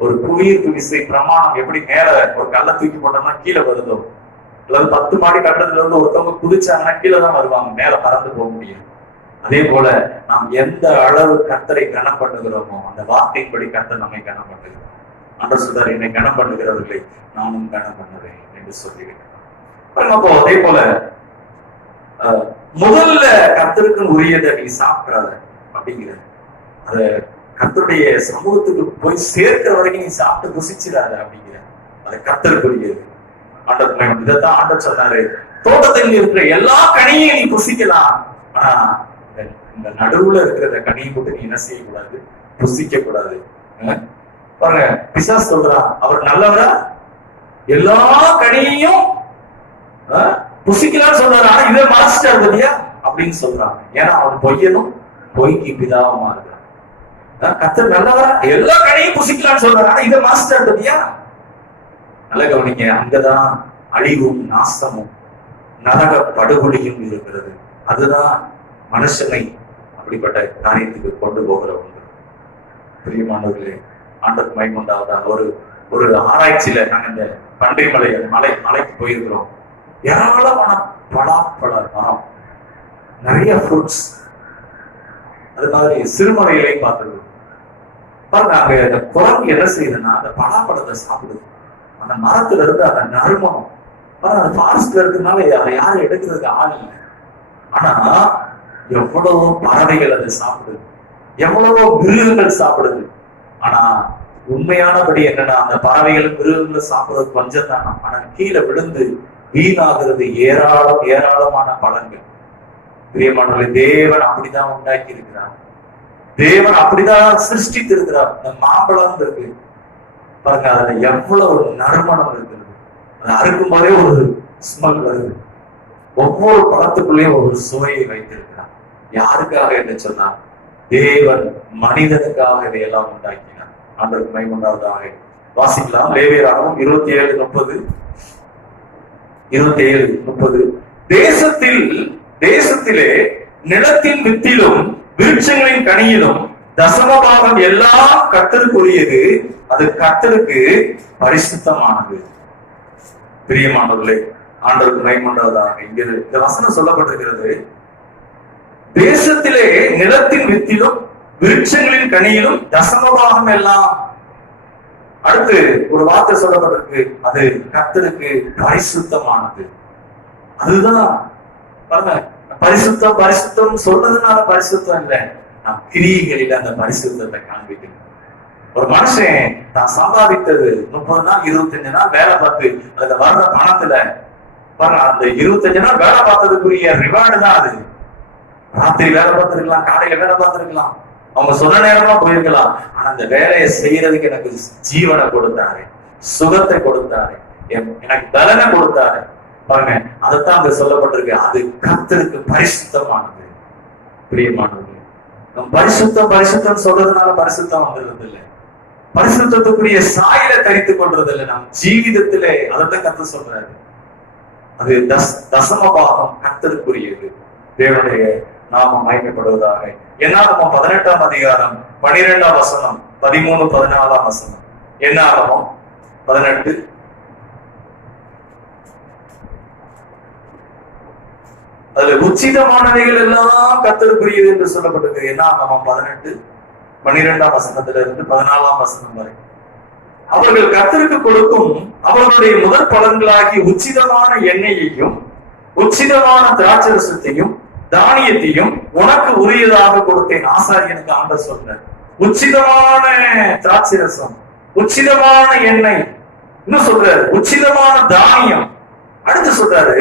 ஒரு புவியீர்ப்பு விசை பிரமாணம் எப்படி மேல ஒரு கல்லை தூக்கி போட்டோம்னா கீழே வருதோ, அல்லது 10 மாடி கட்டத்துல இருந்து ஒருத்தவங்க குதிச்சாங்கன்னா கீழே தான் வருவாங்க, மேல பறந்து போக முடியும். அதே போல நாம் எந்த அளவு கர்த்தரை கனம் பண்ணுகிறோமோ அந்த வார்த்தைப்படி கர்த்தர் நம்மை கனம் பண்ணுகிறோம். ஆண்டவர் சொல்றார், என்னை கனம் பண்ணுகிறவர்களை நானும் கனம் பண்ணுவேன் என்று சொல்லியிருக்கிறோம். அப்போ அதே போல முதல்ல கர்த்தருக்கு உரியதை நீ சாப்பிடாத அப்படிங்கிற அத கர்த்தருடைய சமூகத்துக்கு போய் சேர்க்கிற வரைக்கும் நீ சாப்பிட்டு ருசிச்சிடாத அப்படிங்கிற அது கர்த்தருக்குரியது. ஆண்டவர் இதைத்தான் ஆண்டவர் சொன்னாரு, தோட்டத்தில் இருக்கிற எல்லா கனியையும் நீ புசிக்கலாம், ஆனா இந்த நடுவுல இருக்கிற கனியை போட்டு நீ என்ன செய்யக்கூடாது, புசிக்க கூடாது. பாருங்க, பிசாசு சொல்றான், அவர் நல்லவரா, எல்லா கனியையும் புசிக்கலாம்னு சொல்றாரு, ஆனா இதை மறைச்சிட்டாரு பத்தியா அப்படின்னு சொல்றாங்க. ஏன்னா அவன் பொய்யனும் பொய்க்கு பிதாவுமா இருக்கிறான். கர்த்தர் நல்லவரா, எல்லா கனியும் புசிக்கலாம்னு சொல்றாரு, ஆனா இதை மறைச்சிட்டாரு பத்தியா. நல்ல கவனிங்க, அங்கதான் அழிவும் நாசமும் நரக படுகொலியும் இருக்கிறது. அதுதான் மனுஷனை அப்படிப்பட்ட காரியத்துக்கு கொண்டு போகிற ஒன்று. பிரியமானவர்களே, ஆண்டவருக்கு மகிமையுண்டாவதாக. ஒரு ஆராய்ச்சியில நாங்க இந்த பண்டை மலைக்கு போயிருக்கிறோம். ஏராளமான பலாப்பழ மரம், நிறைய ஃப்ரூட்ஸ், அது மாதிரி சிறுமலைகளையும் பார்த்துருக்கோம். பாருங்க, அங்க இந்த குரங்கு என்ன செய்யுதுன்னா அந்த பலாப்பழத்தை சாப்பிடுது. அந்த மரத்துல இருந்து அந்த நறுமணம், அந்த ஃபாரஸ்ட்ல இருக்கிறதுனால அதை யாரும் எடுக்கிறதுக்கு ஆள் இல்லை. ஆனா எவ்வளவோ பறவைகள் அதை சாப்பிடுது, எவ்வளவோ மிருகங்கள் சாப்பிடுது. ஆனா உண்மையானபடி என்னன்னா, அந்த பறவைகள் மிருகங்கள் சாப்பிடுறது கொஞ்சம் தானா, ஆனா கீழே விழுந்து வீணாகிறது ஏராளமான பழங்கள். பிரியமானவர்களே, தேவன் அப்படிதான் உண்டாக்கி இருக்கிறார், தேவன் அப்படிதான் சிருஷ்டித்து இருக்கிறார். இந்த மாம்பழம் இருக்கு பாருங்க, அதுல எவ்வளவு நறுமணம் இருக்கிறது. அதை அறுக்கும் போதே ஒரு ஸ்மெல் வருது. ஒவ்வொரு பழத்துக்குள்ளேயும் ஒரு சுவையை வைத்திருக்கிறார். யாருக்காக என்று சொன்னார், தேவன் மனிதனுக்காக இதையெல்லாம் உண்டாக்கினார். ஆண்டவருக்கு மகிமையுண்டாவதாக. வாசிக்கலாம், லேவியராகமம் 27:30. தேசத்திலே நிலத்தின் வித்திலும் விருட்சங்களின் கனியிலும் தசமபாகம் எல்லாம் கர்த்தருக்குரியது, அது கர்த்தருக்கு பரிசுத்தமானது. பிரியமானவர்களே, ஆண்டவருக்கு மகிமையுண்டாவதாக. இங்க இந்த வசனம் சொல்லப்பட்டிருக்கிறது, தேசத்திலே நிலத்தின் வித்திலும் விருட்சங்களின் கனியிலும் தசமபாகம் எல்லாம் அடுத்து ஒரு வார்த்தை சொல்லப்பட்டிருக்கு, அது கர்த்தருக்கு பரிசுத்தமானது. அதுதான் பாருங்க, பரிசுத்தம் பரிசுத்தம் சொல்றதுனால பரிசுத்தம் இல்லை, நம் கிரியைகளில் அந்த பரிசுத்தத்தை காண்பிக்கணும். ஒரு மனுஷன் தான் சம்பாதித்தது 30 நாள் 25 நாள் வேலை பார்த்து அதுல வர்ற பணத்துல பாருங்க, அந்த 25 நாள் வேலை பார்த்ததுக்குரிய ரிவார்டு தான் அது. ராத்திரி வேலை பார்த்திருக்கலாம், காலையில வேலை பார்த்திருக்கலாம், அவங்க சொன்ன நேரமா போயிருக்கலாம். ஆனா அந்த வேலையை செய்யறதுக்கு எனக்கு ஜீவனை கொடுத்தாரு, சுகத்தை கொடுத்தாரு, எனக்கு பலனை கொடுத்தாரு. பாருங்க, அதைத்தான் அங்க சொல்லப்பட்டிருக்கு. அது கர்த்தருக்கு பரிசுத்தமானது. பிரியமானது, நம் பரிசுத்தம் பரிசுத்தம் சொல்றதுனால பரிசுத்தம் வந்துடுறது இல்லை, பரிசுத்தத்துக்குரிய சாயலை தரித்துக் கொள்றது இல்லை நம் ஜீவிதத்திலே. அதைத்தான் கர்த்தர் சொல்றாரு. அது தசம பாகம் கர்த்தருக்குரியது. தேவனுடைய நாமம் மகிமைப்படுவதாக. என்னாகமம் 18ஆம் அதிகாரம் 12ஆம் வசனம் 13 14ஆம் வசனம். என்னாகமம் 18 அதுல உச்சிதமானவைகள் எல்லாம் கர்த்தருக்குரியது என்று சொல்லப்பட்டிருக்கு. என்னாகமம் 18 12ஆம் வசனத்துல இருந்து 14ஆம் வசனம் வரை. அவர்கள் கர்த்தருக்கு கொடுக்கும் அவர்களுடைய முதற் பலன்களாகி உச்சிதமான எண்ணெயையும் உச்சிதமான திராட்சரசத்தையும் தானியத்தையும் உனக்கு உரியதாக கொடுத்தேன். ஆசாரியனுக்கு ஆண்டவர் சொல்றார், உச்சிதமான திராட்சரசம், உச்சிதமான எண்ணெய், இன்னும் சொல்றாரு உச்சிதமான தானியம். அடுத்து சொல்றாரு,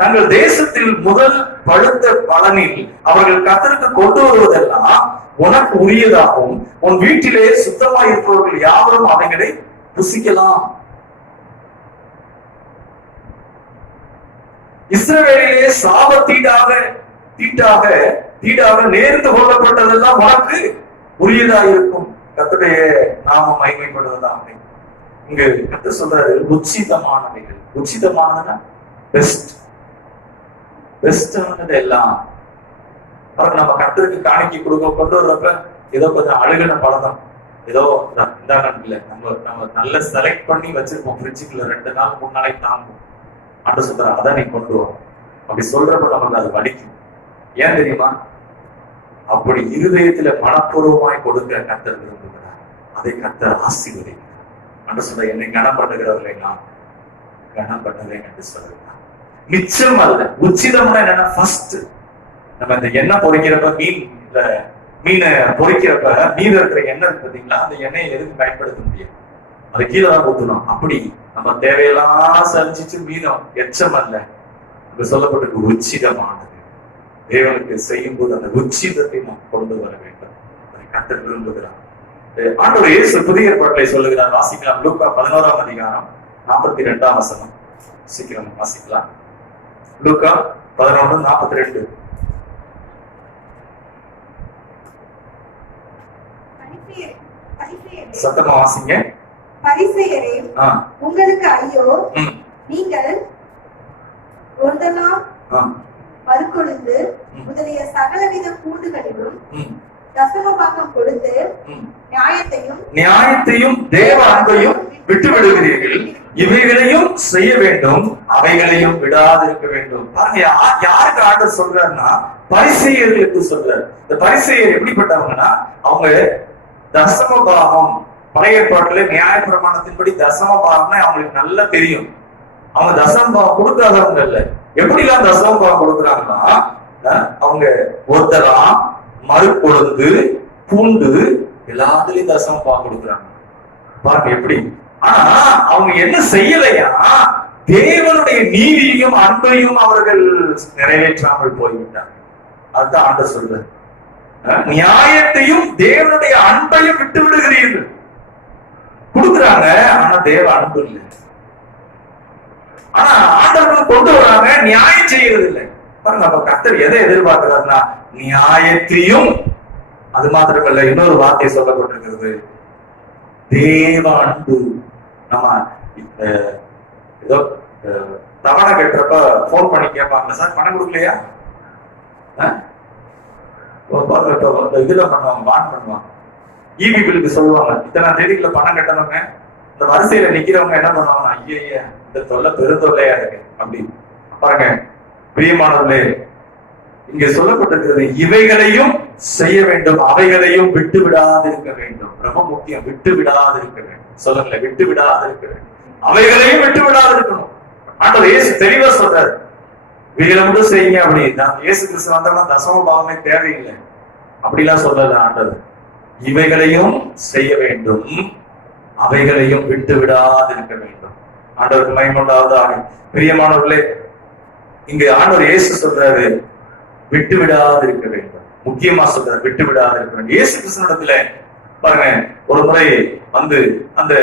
தங்கள் தேசத்தில் முதல் பழுத்த பலனில் அவர்கள் கர்த்தருக்கு கொண்டு வருவதெல்லாம் உனக்கு உரியதாகவும் உன் வீட்டிலே சுத்தமாய் இருப்பவர்கள் யாவரும் அவைகளை புசிக்கலாம். இஸ்ரவேலிலே சாபத்தீடாக தீடாக நேர்ந்து கொள்ளப்பட்டதெல்லாம் உனக்கு உரியதா இருக்கும். கர்த்தருடைய நாமம் மகிமைப்படுவதாக. இங்கு கர்த்தர் சொல்றாரு உச்சிதமானவைகள். உச்சிதமானதுன்னா பெஸ்ட், பெஸ்டானது எல்லாம். நம்ம கர்த்தருக்கு காணிக்கை கொண்டு வர்றப்ப ஏதோ கொஞ்சம் அழுகின பழம், ஏதோ இல்ல, நம்ம நல்ல செலக்ட் பண்ணி வச்சிருப்போம் ஃப்ரிட்ஜுக்குள்ள 2 நாள் 3 நாளைக்கு தாங்கும். ஆண்டு சொல்ற அதான் நீ கொண்டு வரும். அப்படி சொல்றப்ப நமக்கு அது வலிக்கும். ஏன் தெரியுமா? அப்படி இருதயத்துல மனப்பூர்வமாய் கொடுக்க கர்த்தர் விரும்புகிறார். அதை கர்த்தர் ஆசீர்வதிக்கிறார். ஆண்டு சொல்ற என்னை கனம் பண்ணுகிறவர்களை நான் கனம் பண்ணுவேன் என்று சொல்றார். மிச்சம் அல்ல, உச்சிதம்னா என்னன்னா ஃபர்ஸ்ட் நம்ம இந்த எண்ணெய் பொறிக்கிறப்ப மீனை பொறிக்கிறப்ப மீன் இருக்கிற எண்ணெய் இருக்கு பார்த்தீங்களா, அந்த எண்ணெயை எதுக்கு பயன்படுத்த முடியும்? அதை கீழே தான் ஊற்றணும். அப்படி நம்ம தேவையெல்லாம் செஞ்சிச்சு மீனம் எச்சம் அல்ல, அங்க சொல்லப்பட்டிருக்கு உச்சிதமானது. தேவனுக்கு செய்யும் போது அந்த உச்சிதத்தை நாம் கொண்டு வர வேண்டும். அதை கர்த்தர் விரும்புகிறார். ஆண்டவர் இயேசு புதிய ஏற்பாட்டிலே சொல்லுகிறார். வாசிக்கலாம். லூக்கா 11ஆம் அதிகாரம் 42ஆம் வசனம். சீக்கிரம் வாசிக்கலாம். லூக்கா 11:42. சத்தமா வாசிங்க. பரிசேயரே, உங்களுக்கு ஐயோ, நீங்கள் ஒருதலாம் மறுக்கொழுந்து முதலிய சகலவித கூண்டுகளிலும் தசமபாகம் கொடுத்து நியாயத்தையும் தேவ அன்பையும் விட்டு விடுகிறீர்கள். இவைகளையும் செய்ய வேண்டும், அவைகளையும் விடாதிருக்க வேண்டும். பாருங்க, யாருக்கு ஆண்டவர் சொல்றாருன்னா பரிசேயர்களுக்கு சொல்றாரு. இந்த பரிசேயர் எப்படிப்பட்டவங்கன்னா, அவங்க தசமபாகம் பழைய ஏற்பாட்டுல நியாய பிரமாணத்தின்படி தசமபாகம்னா அவங்களுக்கு நல்லா தெரியும். அவங்க தசமபாகம் கொடுக்காதவங்க இல்ல. எப்படிலாம் தசமபாகம் கொடுக்குறாங்கன்னா, அவங்க ஒருத்தலாம் மறுக்கொழுந்து பூண்டு எல்லாத்துலயும் தசமபாகம் கொடுக்குறாங்க. பாருங்க எப்படி. ஆனா அவங்க என்ன செய்யலையா, தேவனுடைய நீதியையும் அன்பையும் அவர்கள் நிறைவேற்றாமல் போய்விட்டாங்க. அதுதான் ஆண்டவர் சொல்றார். நியாயத்தையும் தேவனுடைய அன்பையும் விட்டு விடுகிறீர்கள். கொடுக்குறாங்க, ஆனா தேவ அன்பு இல்லை. ஆனா ஆண்டவர்கள் கொண்டு வராங்க, நியாயம் செய்யறது இல்லை. பாருங்க, அப்ப கர்த்தர் எதை எதிர்பார்க்கிறாருன்னா நியாயத்தையும். அது மாத்திரமல்ல, இன்னொரு வார்த்தை சொல்லப்பட்டிருக்கிறது, தேவ அன்பு. நம்ம ஏதோ தவணை கட்டுறப்ப போன் பண்ணி கேட்பாங்க, சார் பணம் கொடுக்கலையா? இதுல பண்ணுவாங்க, பான் பண்ணுவாங்க. இபி பில்லுக்கு சொல்லுவாங்க, இத்தனை தேதிக்குள்ள பணம் கட்டணுங்க. இந்த வரிசையில நிக்கிறவங்க என்ன பண்ணுவாங்க, ஐயா இந்த தொல்லை பெருந்தொல்லையா இருக்கு அப்படின்னு. பாருங்க பிரியமானவர்களே, இங்கே சொல்லப்பட்டிருக்கிறது, இவைகளையும் செய்ய வேண்டும், அவைகளையும் விட்டு விடாது இருக்க வேண்டும். ரொம்ப முக்கியம், விட்டு விடாது இருக்க வேண்டும். சொல்லுங்களேன், விட்டு விடாது இருக்க வேண்டும், அவைகளையும் விட்டு விடாது இருக்கணும். ஆண்டவர் இயேசு தெளிவா சொல்றாரு, இவைகளை மட்டும் செய்யுங்க. அப்படி நான் இயேசு கிறிஸ்து வந்தோம்னா தசம பாவமே தேவையில்லை அப்படிலாம் சொல்லல ஆண்டவர். இவைகளையும் செய்ய வேண்டும், அவைகளையும் விட்டு விடாது இருக்க வேண்டும். ஆண்டவருக்கு மகிமையுண்டாவதாக. பிரியமானவர்களே, இங்க ஆண்டவர் இயேசு சொல்றாரு, விட்டு விடாது இருக்க வேண்டும். முக்கியமா சொல்றாரு, விட்டு விடாது இருக்க வேண்டும். இயேசு கிறிஸ்துவிடத்துல பாருங்க, ஒரு முறை வந்து அந்த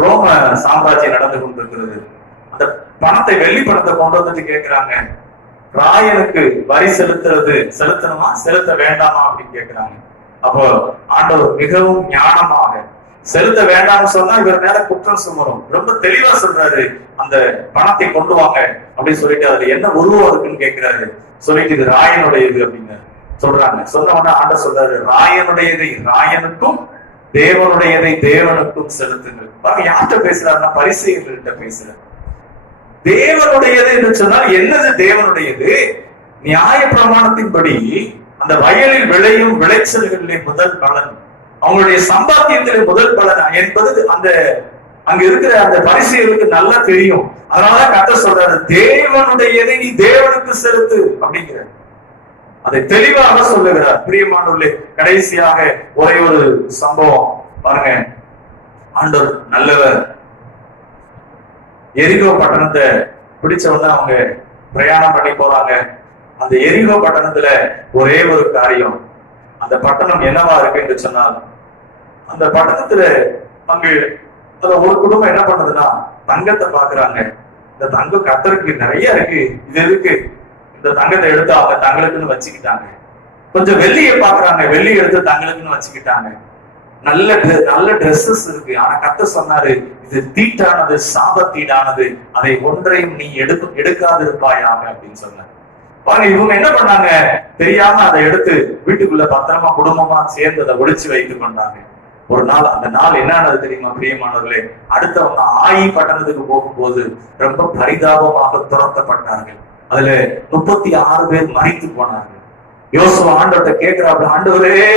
ரோம சாம்ராஜ்யம் நடந்து கொண்டிருக்கிறது. அந்த பணத்தை, வெள்ளி பணத்தை கொண்டு வந்துட்டு கேட்கிறாங்க, ராயனுக்கு வரி செலுத்தணுமா செலுத்த வேண்டாமா அப்படின்னு கேட்கிறாங்க. அப்போ ஆண்டவர் மிகவும் ஞானமாக, செலுத்த வேண்டாம்னு சொன்னா இவர் மேல குற்றம் சுமரும், ரொம்ப தெளிவா சொல்றாரு, அந்த பணத்தை கொண்டு வாங்க அப்படின்னு சொல்லிட்டு அதுல என்ன உருவம் இருக்குன்னு கேட்கிறாரு. சொல்லிட்டு இது ராயனுடையது அப்படின்னு சொல்றாங்க. சொன்ன உடனே ஆண்டவர் சொல்றாரு, ராயனுடையதை ராயனுக்கும் தேவனுடையதை தேவனுக்கும் செலுத்துங்கள். பாருங்க, யார்கிட்ட பேசுறாருன்னா பரிசேயர்கள்ட்ட பேசுறாரு. தேவனுடையது என்று சொன்னால் என்னது தேவனுடையது? நியாய பிரமாணத்தின்படி அந்த வயலில் விளையும் விளைச்சல்களிலே முதல் பலன், அவங்களுடைய சம்பாத்தியத்திலே முதல் பலன் என்பது அந்த அங்க இருக்கிற அந்த பரிசேயர்களுக்கு நல்லா தெரியும். அதனாலதான் கர்த்தர் சொல்றாரு, தேவனுடையதை நீ தேவனுக்கு செலுத்து அப்படிங்கிற அதை தெளிவாக சொல்லுகிறார். பிரியமானவர்களே, கடைசியாக ஒரே ஒரு சம்பவம் பாருங்க. ஆண்டவர் நல்லவர். எரிகோ பட்டணத்தை பிடிச்சவங்க அவங்க பிரயாணம் பண்ணி போறாங்க. அந்த எரிகோ பட்டணத்துல ஒரே ஒரு காரியம், அந்த பட்டணம் என்னவா இருக்கு என்று சொன்னால், அந்த பட்டணத்துல அங்கு ஒரு குடும்பம் என்ன பண்ணுதுன்னா தங்கத்தை பாக்குறாங்க. இந்த தங்கம் கர்த்தருக்கு நிறைய இருக்கு, இது இருக்கு, இந்த தங்கத்தை எடுத்து அவங்க தங்களுக்குன்னு வச்சுக்கிட்டாங்க. கொஞ்சம் வெள்ளியை பாக்குறாங்க, வெள்ளி எடுத்து தங்களுக்குன்னு வச்சுக்கிட்டாங்க. நல்ல ட்ரெஸ்ஸஸ் இருக்கு. ஆனா கர்த்தர் சொன்னாரு, இது தீட்டானது, சாபத்தீடானது, அதை ஒன்றையும் நீ எடுக்காது இருப்பாயாக அப்படின்னு சொன்னார். பாருங்க, இவங்க என்ன பண்ணாங்க, தெரியாம அதை எடுத்து வீட்டுக்குள்ள பத்திரமா குடும்பமா சேர்ந்து அதை ஒளிச்சு வைத்து கொண்டாங்க. ஒரு நாள், அந்த நாள் என்ன ஆனது தெரியுமா பிரியமானவர்களே? அடுத்தவங்க ஆயி பட்டணத்துக்கு போகும்போது ரொம்ப பரிதாபமாக துரத்தப்பட்டார்கள். அதுல 36 பேர் மரித்து போனார்கள். யோசுவா ஆண்டவர்கிட்ட கேட்கிறார்கள், ஆண்டவரே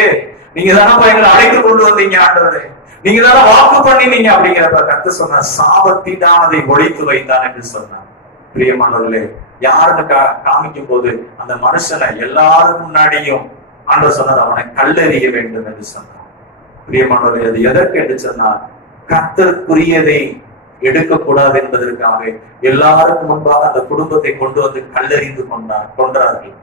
நீங்க தானே எங்களை அழைத்து கொண்டு வந்தீங்க, ஆண்டவரே நீங்க தானே வாக்கு பண்ணினீங்க அப்படிங்கிறப்ப கர்த்தர் சொன்னார், சாபத்தீடானதை ஒழித்து வைத்தான் என்று சொன்னார். பிரியமானவர்களே, யாருன்னு காமிக்கும் போது அந்த மனுஷனை எல்லாரும் முன்னாடியும் ஆண்டவர் சொன்னார், அவனை கல்லெறிய வேண்டும் என்று சொன்னார். பிரியமானவர்களே, அது எதற்கு என்று சொன்னார், கர்த்தருக்குரியதை எடுக்கக்கூடாது என்பதற்காக எல்லாருக்கும் முன்பாக அந்த குடும்பத்தை கொண்டு வந்து கல்லெறிந்து கொன்றார்கள்.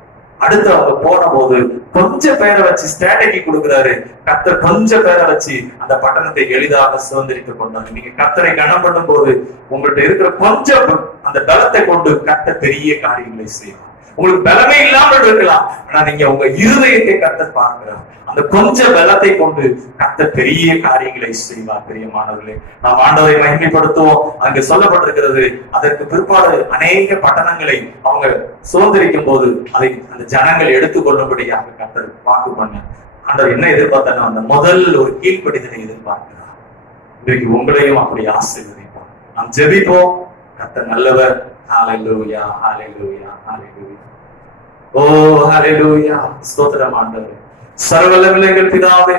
அடுத்து அவங்க போன போது கொஞ்சம் பேரை வச்சு ஸ்ட்ராட்டஜி கொடுக்கிறாரு. கர்த்தர் கொஞ்சம் பேரை வச்சு அந்த பட்டணத்தை எளிதாக சுதந்திரித்துக் கொண்டாங்க. நீங்க கர்த்தரை கனம் பண்ணும் போது உங்கள்ட்ட இருக்கிற கொஞ்சம் அந்த பலத்தை கொண்டு கர்த்தர் பெரிய காரியங்களை செய்யலாம். உங்களுக்கு பலமே இல்லாமல் இருக்கலாம், ஆனா நீங்க உங்க இருதயத்தை கர்த்தர் பார்க்கிறார். அந்த கொஞ்சம் பலத்தை கொண்டு கர்த்தர் பெரிய காரியங்களை செய்வார். பிரியமானவர்களே, நாம் ஆண்டவரை மகிமைப்படுத்துவோம். அங்கு சொல்லப்பட்டிருக்கிறது, அதற்கு பிற்பாடு அநேக பட்டணங்களை அவங்க சுதந்திரிக்கும் போது அதை அந்த ஜனங்கள் எடுத்துக்கொள்ளும்படியாக கர்த்தர் வாக்கு பண்ண ஆண்டவர் என்ன எதிர்பார்த்தாலும் அந்த முதல் ஒரு கீழ்ப்படிதலை எதிர்பார்க்கிறார். இன்றைக்கு உங்களையும் அப்படி ஆசீர்வதிப்பார். நாம் ஜெபிப்போம். கர்த்தர் நல்லவர். ஹல்லேலூயா, ஹல்லேலூயா, ஹல்லேலூயா. ஓ ஹல்லேலூயா. ஸ்தோத்திரம் ஆண்டவரே. சர்வவல்லமையுள்ள எங்கள் பிதாவே,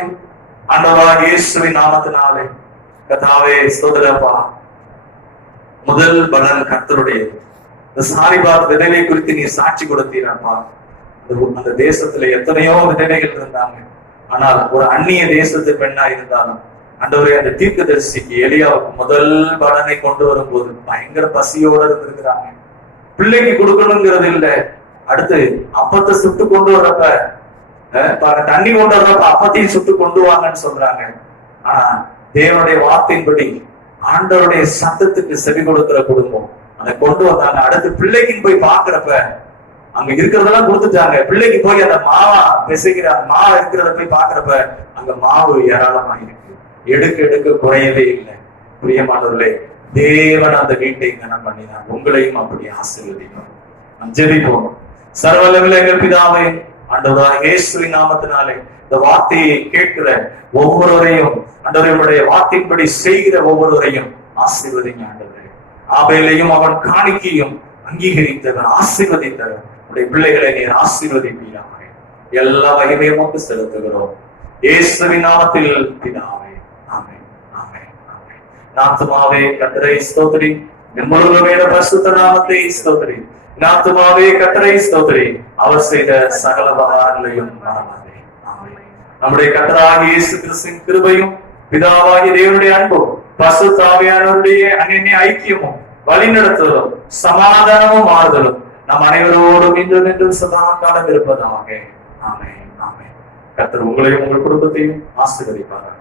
ஆண்டவராகிய இயேசுவின் நாமத்தினாலே கர்த்தாவே ஸ்தோத்திரப்பா. முதல் பலன் கர்த்தருடைய இந்த சாரிபாத் விதவை குறித்து நீ சாட்சி கொடுத்தீரப்பா. அந்த தேசத்துல எத்தனையோ விதவைகள் இருந்தாங்க. ஆனால் ஒரு அந்நிய தேசத்து பெண்ணா இருந்தாலும் ஆண்டவரே, அந்த தீர்க்கதரிசிக்கு எலியாவுக்கு முதல் பலனை கொண்டு வரும்போது பயங்கர பசியோட இருந்திருக்கிறாங்க. பிள்ளைக்கு கொடுக்கணுங்கிறது இல்லை. அடுத்து அப்பத்தை சுட்டு கொண்டு வர்றப்ப தண்ணி கொண்டு வர்றப்ப அப்பத்தையும் சுட்டு கொண்டு வாங்கன்னு சொல்றாங்க. ஆனா தேவனுடைய வார்த்தையின்படி ஆண்டவருடைய சத்தத்துக்கு செவி கொடுக்கிற குடும்பம் அதை கொண்டு வந்தாங்க. அடுத்து பிள்ளைக்குன்னு போய் பாக்குறப்ப அங்க இருக்கிறதெல்லாம் கொடுத்துட்டாங்க. பிள்ளைக்கு போய் அந்த மாவா பிசைக்கிற மாவு இருக்கிறத போய் பாக்குறப்ப அங்க மாவு ஏராளமா இருக்கு. எடுக்க எடுக்க குறையவே இல்லை. பிரியமானவர்களே, தேவன் அந்த வீட்டை கனம் பண்ணினார். உங்களையும் அப்படி ஆசீர்வதிப்பார். நாம் ஜெபிப்போம். சர்வவல்லமையுள்ள எங்கள் பிதாவே, ஆண்டவராகிய இயேசுவின் நாமத்தினாலே இந்த வார்த்தையை கேட்கிற ஒவ்வொருவரையும், ஆண்டவருடைய வார்த்தையின்படி செய்கிற ஒவ்வொருவரையும் ஆசீர்வதிங்க ஆண்டவரே. ஆபேலையும் அவன் காணிக்கையும் அங்கீகரித்தவர், ஆசீர்வதித்தவர். பிள்ளைகளை நீர் ஆசீர்வதிப்பீராக. எல்லா மகிமையும் செலுத்துகிறோம் இயேசுவின் நாமத்தில் பிதாவே. ஆமென், ஆமென், ஆமென். ஆத்துமாவே கர்த்தரை ஸ்தோத்திரி, முழுவதுமே பரிசுத்த நாமத்தை ஸ்தோத்திரி. ஆத்துமாவே கர்த்தரை ஸ்தோத்திரி, அவர் செய்த சகல உபகாரங்களையும் மறவாதே. ஆமென். நம்முடைய கர்த்தராகிய இயேசு கிறிஸ்துவின் கிருபையும் பிதாவாகிய தேவனுடைய அன்பும் பரிசுத்த ஆவியானவருடைய அன்யோன்ய ஐக்கியமும் வழிநடத்துதலும் சமாதானமும் ஆறுதலும் நம் அனைவரோடும் இன்றும் என்றும் சதா காலம் இருப்பதாக. ஆமென், ஆமென். கர்த்தர் உங்களையும் உங்கள் குடும்பத்தையும் ஆசீர்வதிப்பாராக.